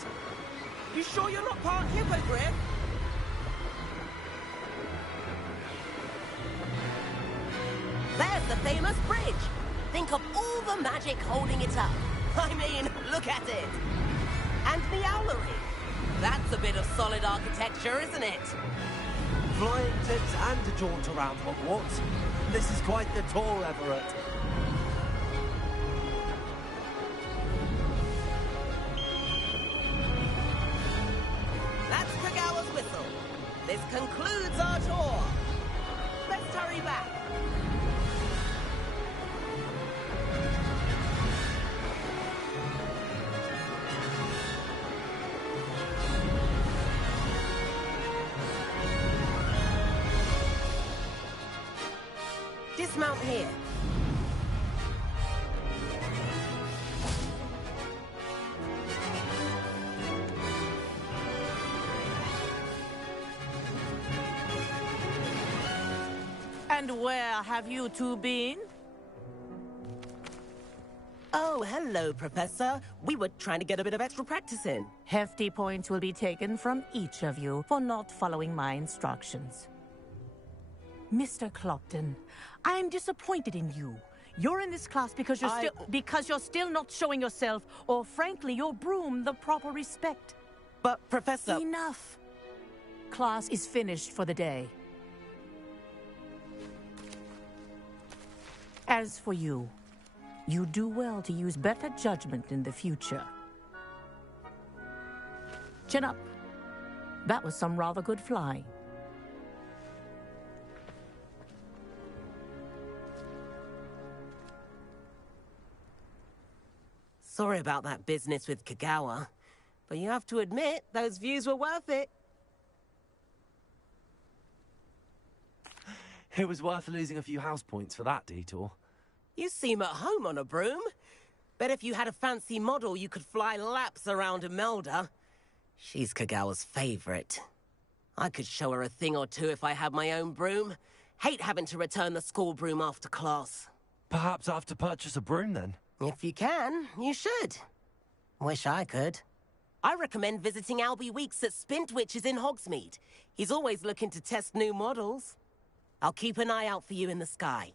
You sure you're not part hippogriff? There's the famous bridge. Think of all the magic holding it up. I mean, look at it. And the owlery. That's a bit of solid architecture, isn't it? Flying tips and a jaunt around Hogwarts. This is quite the tour, Everett. That's Kagawa's whistle. This concludes our tour. Let's hurry back. Dismount here. And where have you two been? Oh, hello, Professor. We were trying to get a bit of extra practice in. Hefty points will be taken from each of you for not following my instructions. Mr. Clopton, I'm disappointed in you. You're in this class because you're still not showing yourself, or frankly, your broom the proper respect. But, Professor... Enough. Class is finished for the day. As for you, you do well to use better judgment in the future. Chin up. That was some rather good flying. Sorry about that business with Kagawa, but you have to admit, those views were worth it. It was worth losing a few house points for that detour. You seem at home on a broom. Bet if you had a fancy model, you could fly laps around Imelda. She's Kagawa's favorite. I could show her a thing or two if I had my own broom. Hate having to return the school broom after class. Perhaps I have to purchase a broom then? If you can, you should. Wish I could. I recommend visiting Albie Weeks at Spintwitches in Hogsmeade. He's always looking to test new models. I'll keep an eye out for you in the sky.